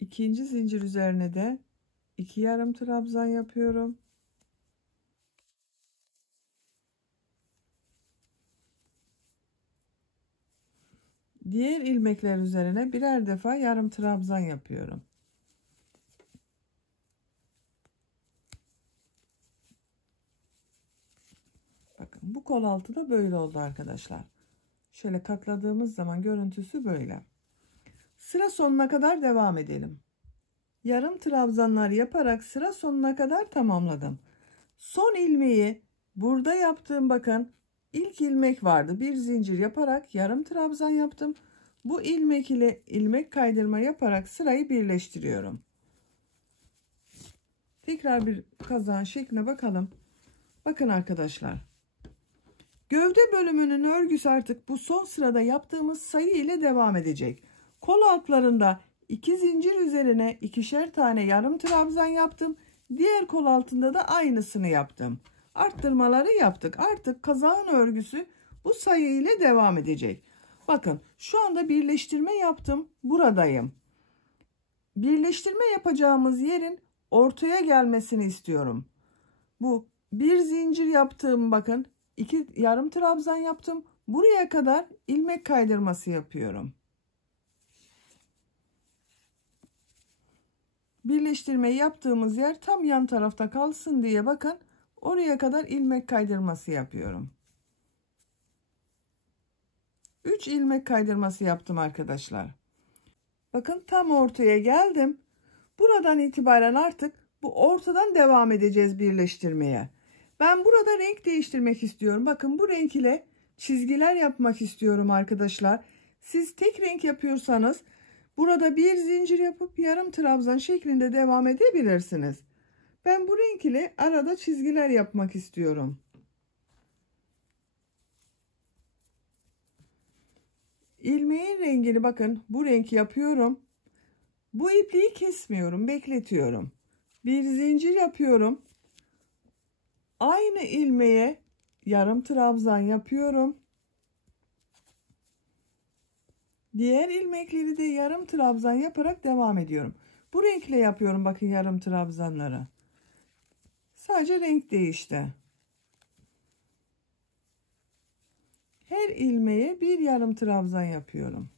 İkinci zincir üzerine de 2 yarım trabzan yapıyorum. Diğer ilmekler üzerine birer defa yarım trabzan yapıyorum. Bakın bu kol altı da böyle oldu arkadaşlar. Şöyle katladığımız zaman görüntüsü böyle. Sıra sonuna kadar devam edelim. Yarım trabzanlar yaparak sıra sonuna kadar tamamladım. Son ilmeği burada yaptığım bakın ilk ilmek vardı. Bir zincir yaparak yarım trabzan yaptım. Bu ilmek ile ilmek kaydırma yaparak sırayı birleştiriyorum. Tekrar bir kazağın şekline bakalım. Bakın arkadaşlar. Gövde bölümünün örgüsü artık bu son sırada yaptığımız sayı ile devam edecek. Kol altlarında 2 zincir üzerine ikişer tane yarım trabzan yaptım. Diğer kol altında da aynısını yaptım. Arttırmaları yaptık. Artık kazağın örgüsü bu sayı ile devam edecek. Bakın şu anda birleştirme yaptım. Buradayım. Birleştirme yapacağımız yerin ortaya gelmesini istiyorum. Bu bir zincir yaptığım bakın 2 yarım trabzan yaptım. Buraya kadar ilmek kaydırması yapıyorum. Birleştirme yaptığımız yer tam yan tarafta kalsın diye bakın oraya kadar ilmek kaydırması yapıyorum. 3 ilmek kaydırması yaptım arkadaşlar. Bakın tam ortaya geldim. Buradan itibaren artık bu ortadan devam edeceğiz birleştirmeye. Ben burada renk değiştirmek istiyorum. Bakın bu renk ile çizgiler yapmak istiyorum arkadaşlar. Siz tek renk yapıyorsanız burada bir zincir yapıp yarım trabzan şeklinde devam edebilirsiniz. Ben bu renk ile arada çizgiler yapmak istiyorum. İlmeğin rengini bakın bu renk yapıyorum. Bu ipliği kesmiyorum, bekletiyorum. Bir zincir yapıyorum. Aynı ilmeğe yarım trabzan yapıyorum. Diğer ilmekleri de yarım trabzan yaparak devam ediyorum. Bu renkle yapıyorum bakın yarım trabzanları. Sadece renk değişti. Her ilmeğe bir yarım trabzan yapıyorum.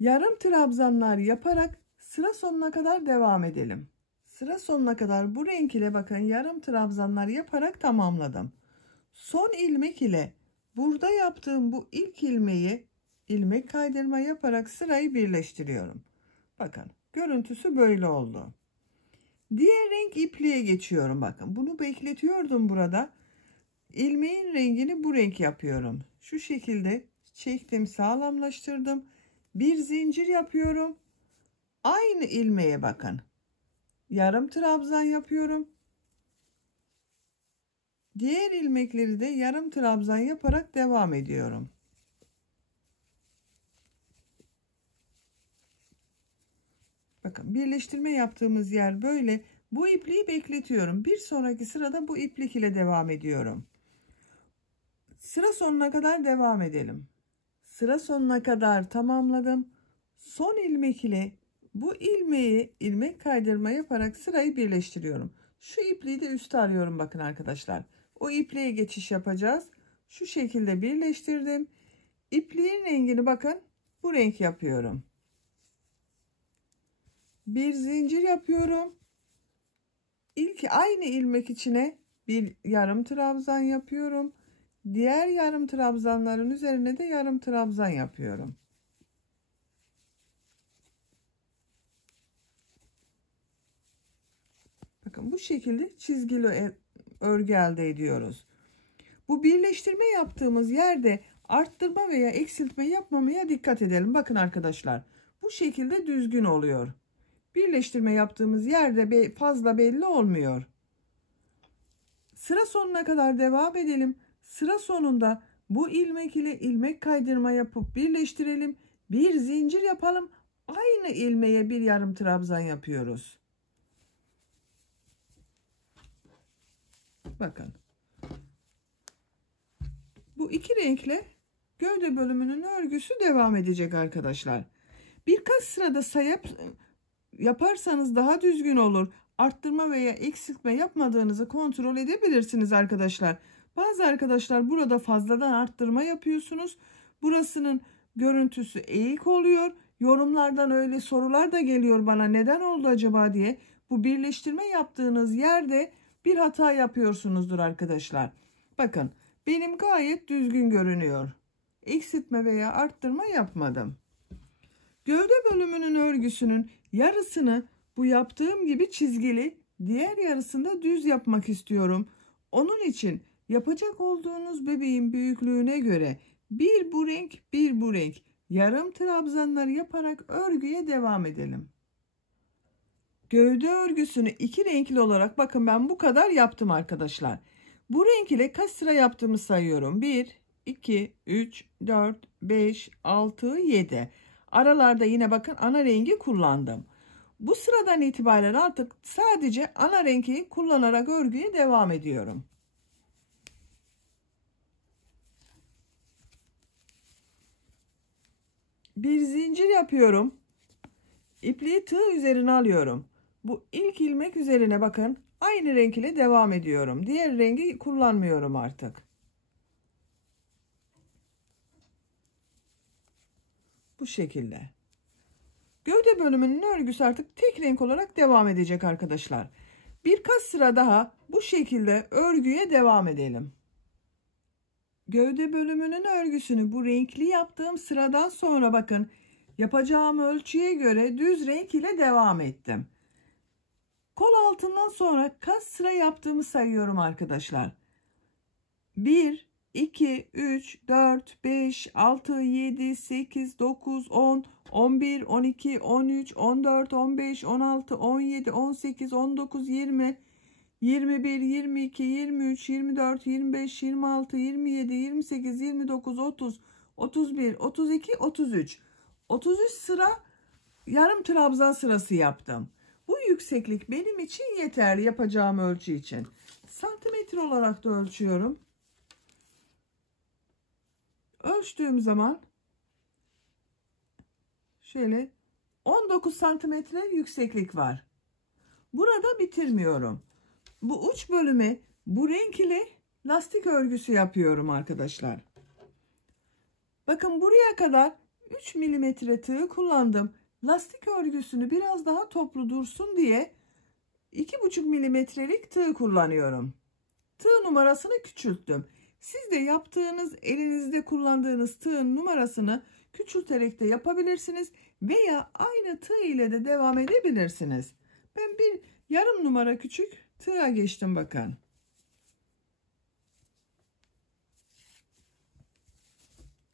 Yarım trabzanlar yaparak sıra sonuna kadar devam edelim. Sıra sonuna kadar bu renk ile bakın yarım trabzanlar yaparak tamamladım. Son ilmek ile burada yaptığım bu ilk ilmeği ilmek kaydırma yaparak sırayı birleştiriyorum. Bakın görüntüsü böyle oldu. Diğer renk ipliğe geçiyorum. Bakın bunu bekletiyordum burada. İlmeğin rengini bu renk yapıyorum. Şu şekilde çektim, sağlamlaştırdım. Bir zincir yapıyorum. Aynı ilmeğe bakın. Yarım trabzan yapıyorum. Diğer ilmekleri de yarım trabzan yaparak devam ediyorum. Bakın birleştirme yaptığımız yer böyle. Bu ipliği bekletiyorum. Bir sonraki sırada bu iplik ile devam ediyorum. Sıra sonuna kadar devam edelim. Sıra sonuna kadar tamamladım. Son ilmek ile bu ilmeği ilmek kaydırma yaparak sırayı birleştiriyorum. Şu ipliği de üste arıyorum bakın arkadaşlar. O ipliğe geçiş yapacağız. Şu şekilde birleştirdim. İpliğin rengini bakın bu renk yapıyorum. Bir zincir yapıyorum. İlk aynı ilmek içine bir yarım trabzan yapıyorum. Diğer yarım trabzanların üzerine de yarım trabzan yapıyorum. Bakın bu şekilde çizgili örgü elde ediyoruz. Bu birleştirme yaptığımız yerde arttırma veya eksiltme yapmamaya dikkat edelim. Bakın arkadaşlar bu şekilde düzgün oluyor. Birleştirme yaptığımız yerde fazla belli olmuyor. Sıra sonuna kadar devam edelim. Sıra sonunda bu ilmek ile ilmek kaydırma yapıp birleştirelim. Bir zincir yapalım. Aynı ilmeğe bir yarım trabzan yapıyoruz. Bakın. Bu iki renkle gövde bölümünün örgüsü devam edecek arkadaşlar. Birkaç sırada sayıp yaparsanız daha düzgün olur. Arttırma veya eksiltme yapmadığınızı kontrol edebilirsiniz arkadaşlar. Bazı arkadaşlar burada fazladan arttırma yapıyorsunuz. Burasının görüntüsü eğik oluyor. Yorumlardan öyle sorular da geliyor bana, neden oldu acaba diye. Bu birleştirme yaptığınız yerde bir hata yapıyorsunuzdur arkadaşlar. Bakın benim gayet düzgün görünüyor. Eksiltme veya arttırma yapmadım. Gövde bölümünün örgüsünün yarısını bu yaptığım gibi çizgili, diğer yarısında düz yapmak istiyorum. Onun için yapacak olduğunuz bebeğin büyüklüğüne göre bir bu renk, bir bu renk yarım trabzanlar yaparak örgüye devam edelim. Gövde örgüsünü iki renkli olarak bakın ben bu kadar yaptım arkadaşlar. Bu renk ile kaç sıra yaptığımı sayıyorum. 1, 2, 3, 4, 5, 6, 7. Aralarda yine bakın ana rengi kullandım. Bu sıradan itibaren artık sadece ana rengi kullanarak örgüye devam ediyorum. Bir zincir yapıyorum. İpliği tığ üzerine alıyorum. Bu ilk ilmek üzerine bakın aynı renk ile devam ediyorum. Diğer rengi kullanmıyorum artık. Bu şekilde. Gövde bölümünün örgüsü artık tek renk olarak devam edecek arkadaşlar. Birkaç sıra daha bu şekilde örgüye devam edelim. Gövde bölümünün örgüsünü bu renkli yaptığım sıradan sonra bakın yapacağım ölçüye göre düz renk ile devam ettim. Kol altından sonra kaç sıra yaptığımı sayıyorum arkadaşlar. 1, 2, 3, 4, 5, 6, 7, 8, 9, 10, 11, 12, 13, 14, 15, 16, 17, 18, 19, 20, 21, 22, 23, 24, 25, 26, 27, 28, 29, 30, 31, 32, 33. 33 sıra yarım trabzan sırası yaptım. Bu yükseklik benim için yeterli yapacağım ölçü için. Santimetre olarak da ölçüyorum. Ölçtüğüm zaman şöyle 19 santimetre yükseklik var. Burada bitirmiyorum. Bu uç bölüme bu renk ile lastik örgüsü yapıyorum arkadaşlar. Bakın buraya kadar 3 milimetre tığ kullandım. Lastik örgüsünü biraz daha toplu dursun diye 2,5 milimetrelik tığ kullanıyorum. Tığ numarasını küçülttüm. Siz de yaptığınız, elinizde kullandığınız tığın numarasını küçülterek de yapabilirsiniz veya aynı tığ ile de devam edebilirsiniz. Ben bir yarım numara küçük tığa geçtim bakın.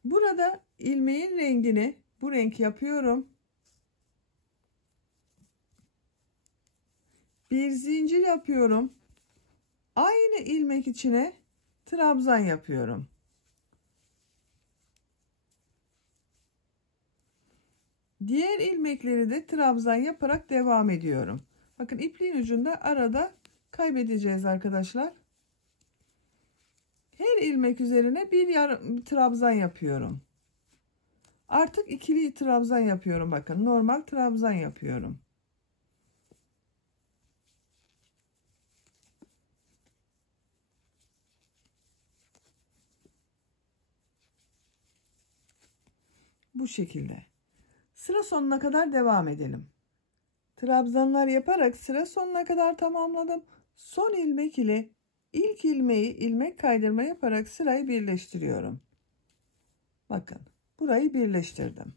Burada ilmeğin rengini bu renk yapıyorum. Bir zincir yapıyorum. Aynı ilmek içine trabzan yapıyorum. Diğer ilmekleri de trabzan yaparak devam ediyorum. Bakın ipliğin ucunda arada kaybedeceğiz arkadaşlar. Her ilmek üzerine bir yarım trabzan yapıyorum. Artık ikili trabzan yapıyorum bakın. Normal trabzan yapıyorum. Bu şekilde. Sıra sonuna kadar devam edelim. Trabzanlar yaparak sıra sonuna kadar tamamladım. Son ilmek ile ilk ilmeği ilmek kaydırma yaparak sırayı birleştiriyorum. Bakın burayı birleştirdim.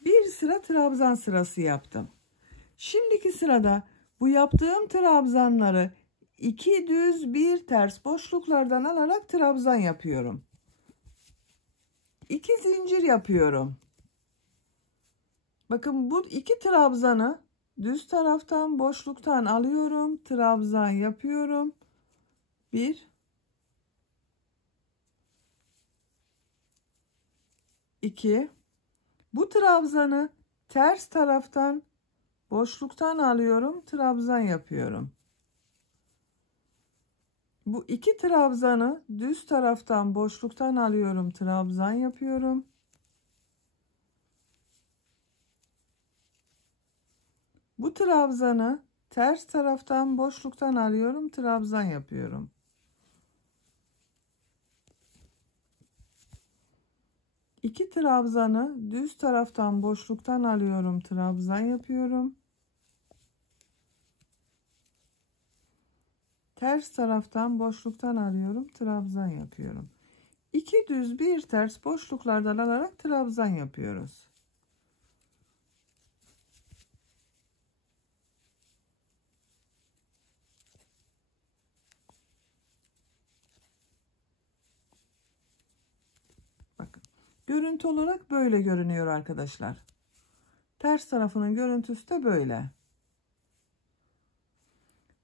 Bir sıra trabzan sırası yaptım. Şimdiki sırada bu yaptığım trabzanları 2 düz 1 ters boşluklardan alarak trabzan yapıyorum. 2 zincir yapıyorum. Bakın bu 2 trabzanı düz taraftan boşluktan alıyorum. Trabzan yapıyorum. 1 2 bu trabzanı ters taraftan boşluktan alıyorum. Trabzan yapıyorum. Bu 2 trabzanı düz taraftan boşluktan alıyorum. Trabzan yapıyorum. Bu trabzanı ters taraftan boşluktan alıyorum. Trabzan yapıyorum. İki trabzanı düz taraftan boşluktan alıyorum. Trabzan yapıyorum. Ters taraftan boşluktan alıyorum. Trabzan yapıyorum. 2 düz 1 ters boşluklardan alarak trabzan yapıyoruz. Bakın. Görüntü olarak böyle görünüyor arkadaşlar. Ters tarafının görüntüsü de böyle.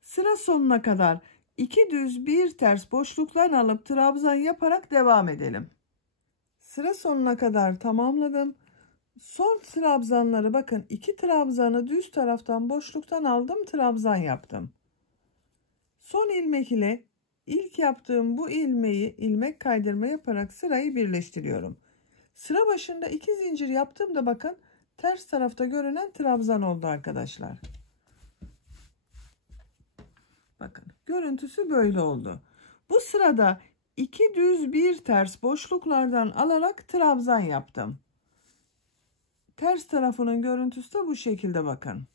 Sıra sonuna kadar 2 düz 1 ters boşluklar alıp trabzan yaparak devam edelim. Sıra sonuna kadar tamamladım. Son trabzanları bakın 2 trabzanı düz taraftan boşluktan aldım, trabzan yaptım. Son ilmek ile ilk yaptığım bu ilmeği ilmek kaydırma yaparak sırayı birleştiriyorum. Sıra başında 2 zincir yaptığımda bakın ters tarafta görünen trabzan oldu arkadaşlar. Bakın görüntüsü böyle oldu. Bu sırada 2 düz 1 ters boşluklardan alarak trabzan yaptım. Ters tarafının görüntüsü de bu şekilde bakın.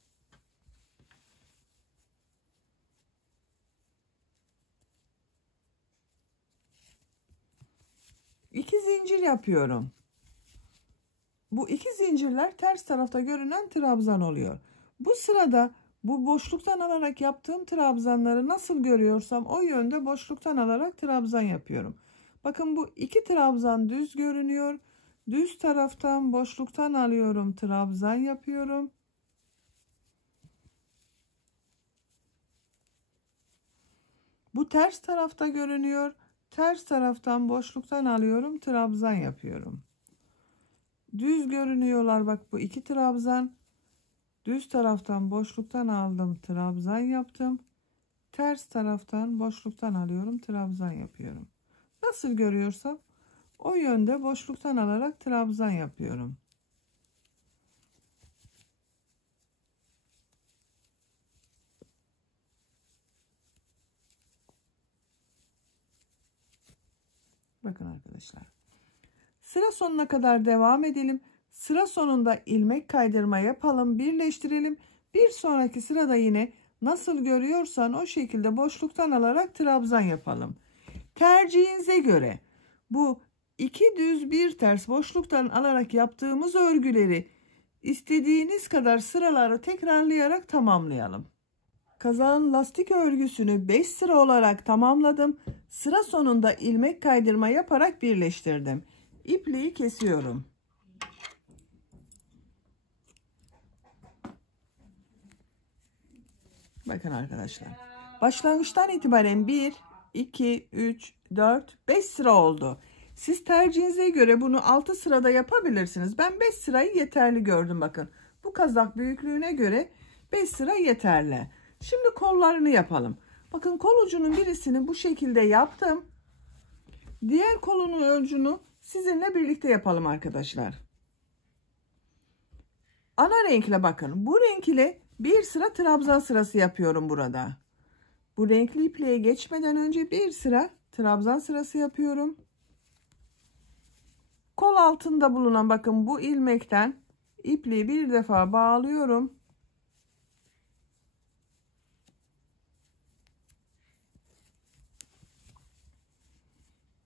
İki zincir yapıyorum. Bu iki zincirler ters tarafta görünen trabzan oluyor. Bu sırada Bu boşluktan alarak yaptığım trabzanları nasıl görüyorsam o yönde boşluktan alarak trabzan yapıyorum. Bakın bu iki trabzan düz görünüyor. Düz taraftan boşluktan alıyorum, trabzan yapıyorum. Bu ters tarafta görünüyor. Ters taraftan boşluktan alıyorum, trabzan yapıyorum. Düz görünüyorlar bak bu iki trabzan. Düz taraftan boşluktan aldım, trabzan yaptım. Ters taraftan boşluktan alıyorum, trabzan yapıyorum. Nasıl görüyorsam o yönde boşluktan alarak trabzan yapıyorum. Bakın arkadaşlar. Sıra sonuna kadar devam edelim. Sıra sonunda ilmek kaydırma yapalım, birleştirelim. Bir sonraki sırada yine nasıl görüyorsan o şekilde boşluktan alarak trabzan yapalım. Tercihinize göre bu iki düz bir ters boşluktan alarak yaptığımız örgüleri istediğiniz kadar sıraları tekrarlayarak tamamlayalım. Kazağın lastik örgüsünü 5 sıra olarak tamamladım. Sıra sonunda ilmek kaydırma yaparak birleştirdim. İpliği kesiyorum. Bakın arkadaşlar. Başlangıçtan itibaren 1, 2, 3, 4, 5 sıra oldu. Siz tercihinize göre bunu 6 sırada yapabilirsiniz. Ben 5 sırayı yeterli gördüm bakın. Bu kazak büyüklüğüne göre 5 sıra yeterli. Şimdi kollarını yapalım. Bakın kol ucunun birisini bu şekilde yaptım. Diğer kolunun ucunu sizinle birlikte yapalım arkadaşlar. Ana renkle bakın. Bu renk ile bir sıra trabzan sırası yapıyorum burada. Bu renkli ipliğe geçmeden önce bir sıra trabzan sırası yapıyorum. Kol altında bulunan bakın bu ilmekten ipliği bir defa bağlıyorum.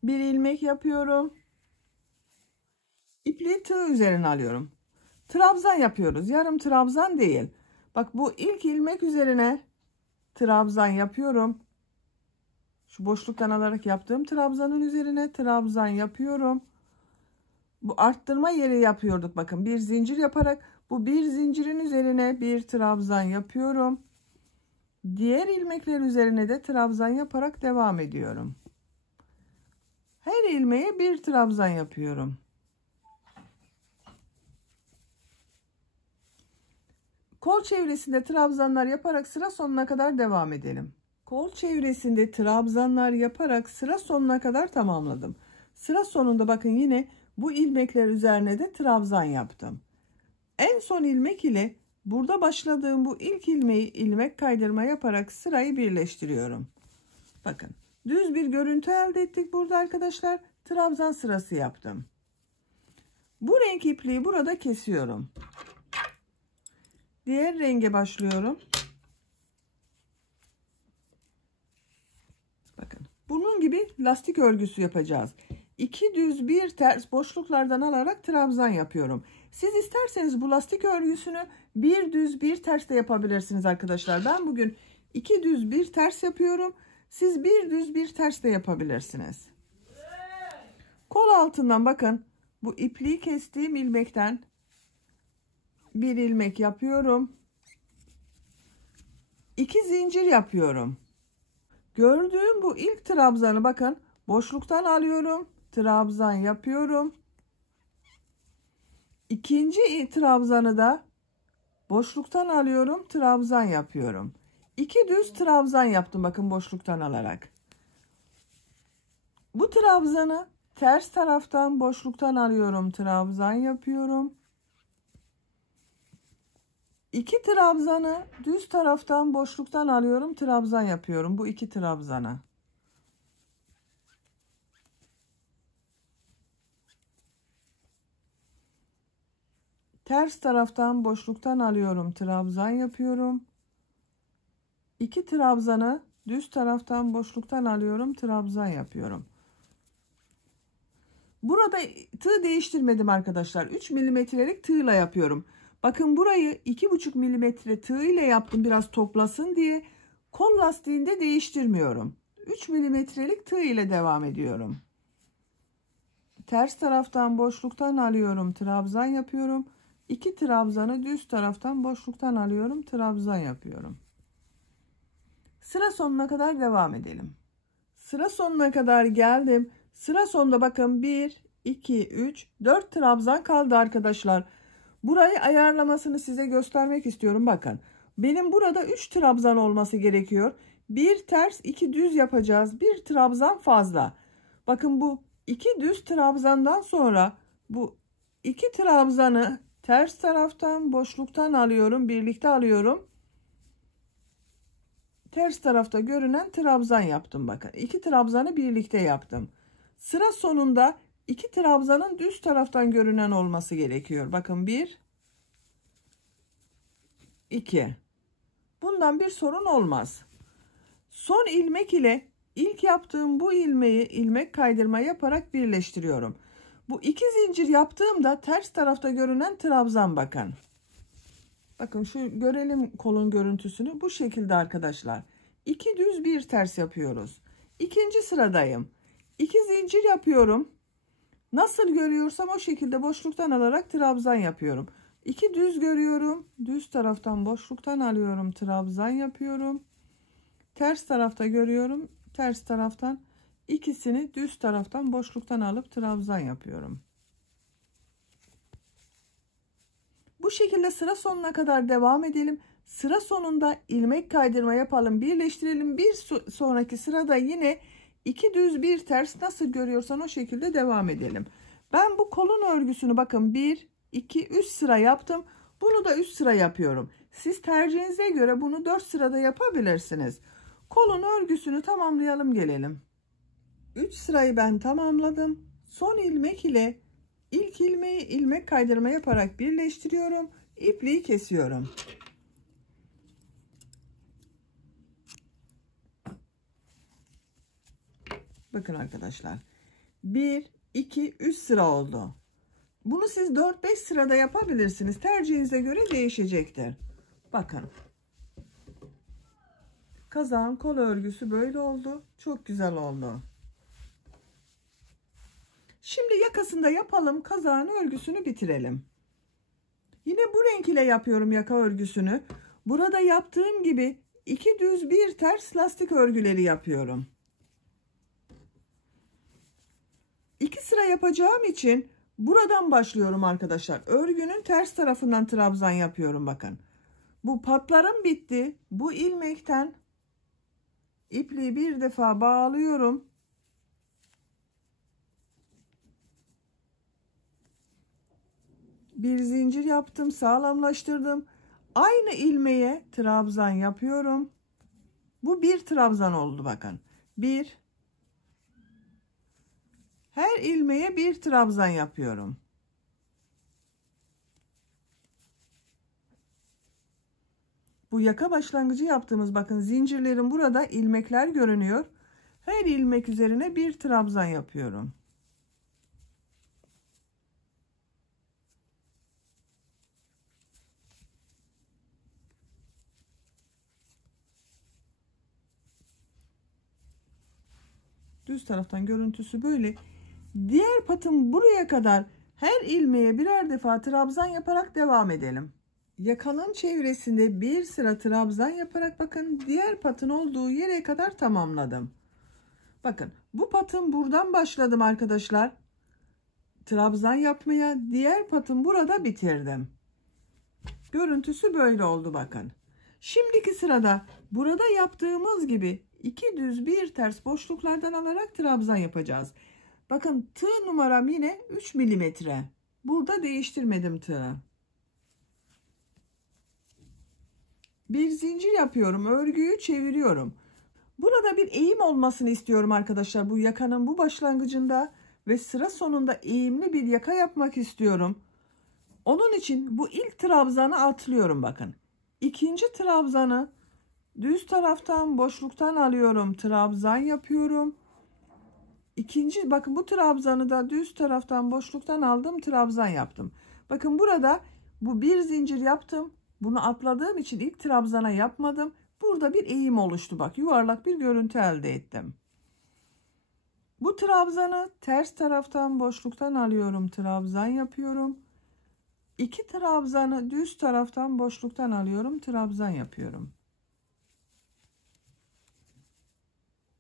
Bir ilmek yapıyorum. İpliği tığ üzerine alıyorum. Trabzan yapıyoruz. Yarım trabzan değil. Bak bu ilk ilmek üzerine trabzan yapıyorum. Şu boşluktan alarak yaptığım trabzanın üzerine trabzan yapıyorum. Bu arttırma yeri yapıyorduk. Bakın bir zincir yaparak bu bir zincirin üzerine bir trabzan yapıyorum. Diğer ilmekler üzerine de trabzan yaparak devam ediyorum. Her ilmeğe bir trabzan yapıyorum. Kol çevresinde trabzanlar yaparak sıra sonuna kadar devam edelim. Kol çevresinde trabzanlar yaparak sıra sonuna kadar tamamladım. Sıra sonunda bakın yine bu ilmekler üzerine de trabzan yaptım. En son ilmek ile burada başladığım bu ilk ilmeği ilmek kaydırma yaparak sırayı birleştiriyorum. Bakın düz bir görüntü elde ettik burada arkadaşlar. Trabzan sırası yaptım. Bu renk ipliği burada kesiyorum. Diğer renge başlıyorum. Bakın bunun gibi lastik örgüsü yapacağız. 2 düz bir ters boşluklardan alarak trabzan yapıyorum. Siz isterseniz bu lastik örgüsünü bir düz bir ters de yapabilirsiniz arkadaşlar. Ben bugün 2 düz bir ters yapıyorum. Siz bir düz bir ters de yapabilirsiniz. Kol altından bakın bu ipliği kestiğim ilmekten bir ilmek yapıyorum. 2 zincir yapıyorum. Gördüğüm bu ilk trabzanı bakın boşluktan alıyorum. Trabzan yapıyorum. İkinci trabzanı da boşluktan alıyorum. Trabzan yapıyorum. 2 düz trabzan yaptım bakın boşluktan alarak. Bu trabzanı ters taraftan boşluktan alıyorum. Trabzan yapıyorum. 2 trabzanı düz taraftan boşluktan alıyorum. Trabzan yapıyorum. Bu 2 trabzana. Ters taraftan boşluktan alıyorum. Trabzan yapıyorum. 2 trabzanı düz taraftan boşluktan alıyorum. Trabzan yapıyorum. Burada tığ değiştirmedim arkadaşlar. 3 milimetrelik tığla yapıyorum. Bakın burayı 2,5 milimetre tığ ile yaptım biraz toplasın diye. Kol lastiğinde değiştirmiyorum. 3 milimetrelik tığ ile devam ediyorum. Ters taraftan boşluktan alıyorum, trabzan yapıyorum. 2 trabzanı düz taraftan boşluktan alıyorum, trabzan yapıyorum. Sıra sonuna kadar devam edelim. Sıra sonuna kadar geldim. Sıra sonunda bakın 1, 2, 3, 4 trabzan kaldı arkadaşlar. Burayı ayarlamasını size göstermek istiyorum. Bakın benim burada 3 trabzan olması gerekiyor. 1 ters 2 düz yapacağız. 1 trabzan fazla. Bakın bu 2 düz trabzandan sonra bu 2 trabzanı ters taraftan boşluktan alıyorum. Birlikte alıyorum. Ters tarafta görünen trabzan yaptım bakın. 2 trabzanı birlikte yaptım. Sıra sonunda 2 trabzanın düz taraftan görünen olması gerekiyor. Bakın 1 2. Bundan bir sorun olmaz. Son ilmek ile ilk yaptığım bu ilmeği ilmek kaydırma yaparak birleştiriyorum. Bu 2 zincir yaptığımda ters tarafta görünen trabzan bakın. Bakın şu görelim kolun görüntüsünü bu şekilde arkadaşlar. 2 düz 1 ters yapıyoruz. İkinci sıradayım. 2 zincir yapıyorum. Nasıl görüyorsam o şekilde boşluktan alarak trabzan yapıyorum. 2 düz görüyorum. Düz taraftan boşluktan alıyorum. Trabzan yapıyorum. Ters tarafta görüyorum. Ters taraftan ikisini düz taraftan boşluktan alıp trabzan yapıyorum. Bu şekilde sıra sonuna kadar devam edelim. Sıra sonunda ilmek kaydırma yapalım. Birleştirelim. Bir sonraki sırada yine 2 düz 1 ters nasıl görüyorsan o şekilde devam edelim. Ben bu kolun örgüsünü bakın 1, 2, 3 sıra yaptım. Bunu da 3 sıra yapıyorum. Siz tercihinize göre bunu 4 sırada yapabilirsiniz. Kolun örgüsünü tamamlayalım gelelim. 3 sırayı ben tamamladım. Son ilmek ile ilk ilmeği ilmek kaydırma yaparak birleştiriyorum. İpliği kesiyorum. Bakın arkadaşlar. 1, 2, 3 sıra oldu. Bunu siz 4-5 sırada yapabilirsiniz. Tercihinize göre değişecektir. Bakın. Kazağın kol örgüsü böyle oldu. Çok güzel oldu. Şimdi yakasında yapalım. Kazağın örgüsünü bitirelim. Yine bu renk ile yapıyorum yaka örgüsünü. Burada yaptığım gibi 2 düz 1 ters lastik örgüleri yapıyorum. 2 sıra yapacağım için buradan başlıyorum arkadaşlar. Örgünün ters tarafından trabzan yapıyorum bakın. Bu patlarım bitti. Bu ilmekten ipliği bir defa bağlıyorum. Bir zincir yaptım, sağlamlaştırdım. Aynı ilmeğe trabzan yapıyorum. Bu bir trabzan oldu bakın. Bir. Her ilmeğe bir trabzan yapıyorum. Bu yaka başlangıcı yaptığımız bakın zincirlerin burada ilmekler görünüyor. Her ilmek üzerine bir trabzan yapıyorum. Düz taraftan görüntüsü böyle. Diğer patım buraya kadar her ilmeğe birer defa trabzan yaparak devam edelim. Yakanın çevresinde bir sıra trabzan yaparak bakın diğer patın olduğu yere kadar tamamladım. Bakın bu patın buradan başladım arkadaşlar. Trabzan yapmaya diğer patın burada bitirdim. Görüntüsü böyle oldu bakın. Şimdiki sırada burada yaptığımız gibi 2 düz 1 ters boşluklardan alarak trabzan yapacağız. Bakın tığ numaram yine 3 milimetre. Burada değiştirmedim tığı. Bir zincir yapıyorum. Örgüyü çeviriyorum. Burada bir eğim olmasını istiyorum arkadaşlar. Bu yakanın bu başlangıcında ve sıra sonunda eğimli bir yaka yapmak istiyorum. Onun için bu ilk trabzanı atlıyorum bakın. İkinci trabzanı düz taraftan boşluktan alıyorum. Trabzan yapıyorum. İkinci bakın bu trabzanı da düz taraftan boşluktan aldım. Trabzan yaptım. Bakın burada Bu bir zincir yaptım. Bunu atladığım için ilk trabzana yapmadım. Burada bir eğim oluştu. Bak, yuvarlak bir görüntü elde ettim. Bu trabzanı ters taraftan boşluktan alıyorum. Trabzan yapıyorum. 2 trabzanı düz taraftan boşluktan alıyorum. Trabzan yapıyorum.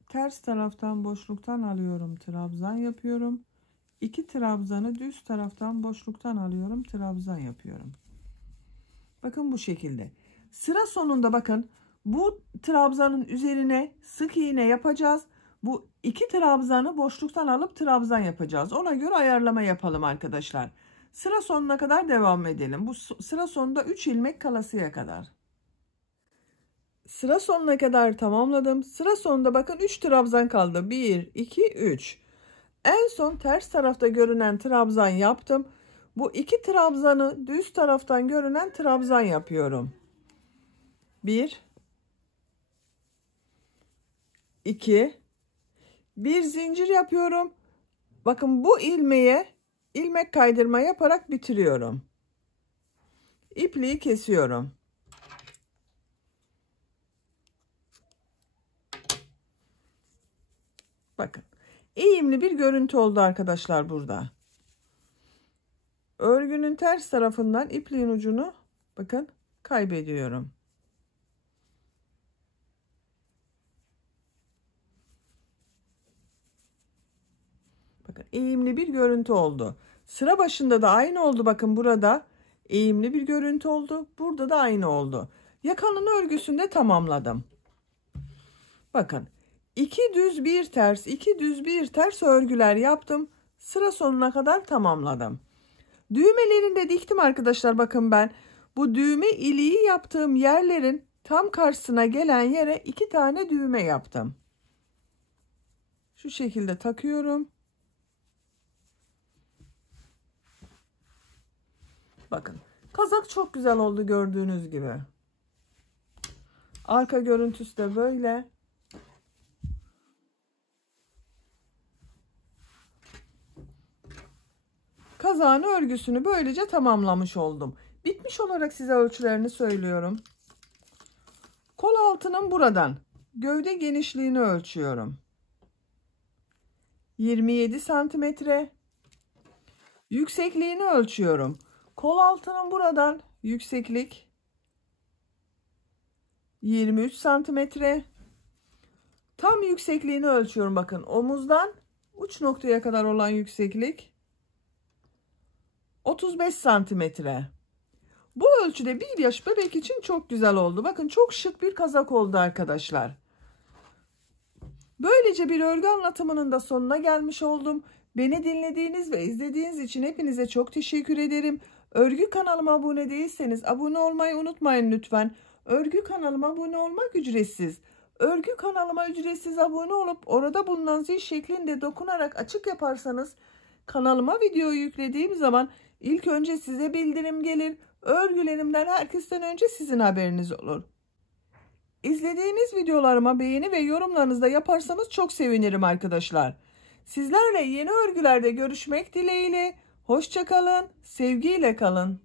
Ters taraftan boşluktan alıyorum. Trabzan yapıyorum. 2 trabzanı düz taraftan boşluktan alıyorum. Trabzan yapıyorum. Bakın bu şekilde. Sıra sonunda bakın bu trabzanın üzerine sık iğne yapacağız. Bu 2 trabzanı boşluktan alıp trabzan yapacağız. Ona göre ayarlama yapalım arkadaşlar. Sıra sonuna kadar devam edelim. Bu sıra sonunda 3 ilmek kalasıya kadar. Sıra sonuna kadar tamamladım. Sıra sonunda bakın 3 trabzan kaldı. 1, 2, 3. En son ters tarafta görünen trabzan yaptım. Bu 2 trabzanı düz taraftan görünen trabzan yapıyorum. 1, 2, bir zincir yapıyorum. Bakın bu ilmeğe ilmek kaydırma yaparak bitiriyorum. İpliği kesiyorum. Bakın eğimli bir görüntü oldu arkadaşlar burada. Örgünün ters tarafından ipliğin ucunu bakın kaybediyorum. Bakın eğimli bir görüntü oldu. Sıra başında da aynı oldu. Bakın burada eğimli bir görüntü oldu. Burada da aynı oldu. Yakanın örgüsünde tamamladım. Bakın 2 düz 1 ters 2 düz 1 ters örgüler yaptım. Sıra sonuna kadar tamamladım. Düğmelerini de diktim arkadaşlar. Bakın ben bu düğme iliği yaptığım yerlerin tam karşısına gelen yere 2 tane düğme yaptım. Şu şekilde takıyorum. Bakın kazak çok güzel oldu gördüğünüz gibi. Arka görüntüsü de böyle. Kazağın örgüsünü böylece tamamlamış oldum. Bitmiş olarak size ölçülerini söylüyorum. Kol altının buradan gövde genişliğini ölçüyorum. 27 santimetre. Yüksekliğini ölçüyorum. Kol altının buradan yükseklik 23 santimetre. Tam yüksekliğini ölçüyorum. Bakın omuzdan uç noktaya kadar olan yükseklik 35 santimetre. Bu ölçüde bir yaş bebek için çok güzel oldu. Bakın çok şık bir kazak oldu arkadaşlar. Böylece bir örgü anlatımının da sonuna gelmiş oldum. Beni dinlediğiniz ve izlediğiniz için hepinize çok teşekkür ederim. Örgü kanalıma abone değilseniz abone olmayı unutmayın lütfen. Örgü kanalıma abone olmak ücretsiz. Örgü kanalıma ücretsiz abone olup orada bulunan zil şeklinde dokunarak açık yaparsanız kanalıma video yüklediğim zaman ilk önce size bildirim gelir. Örgülerimden herkesten önce sizin haberiniz olur. İzlediğiniz videolarıma beğeni ve yorumlarınızı da yaparsanız çok sevinirim arkadaşlar. Sizlerle yeni örgülerde görüşmek dileğiyle. Hoşça kalın, sevgiyle kalın.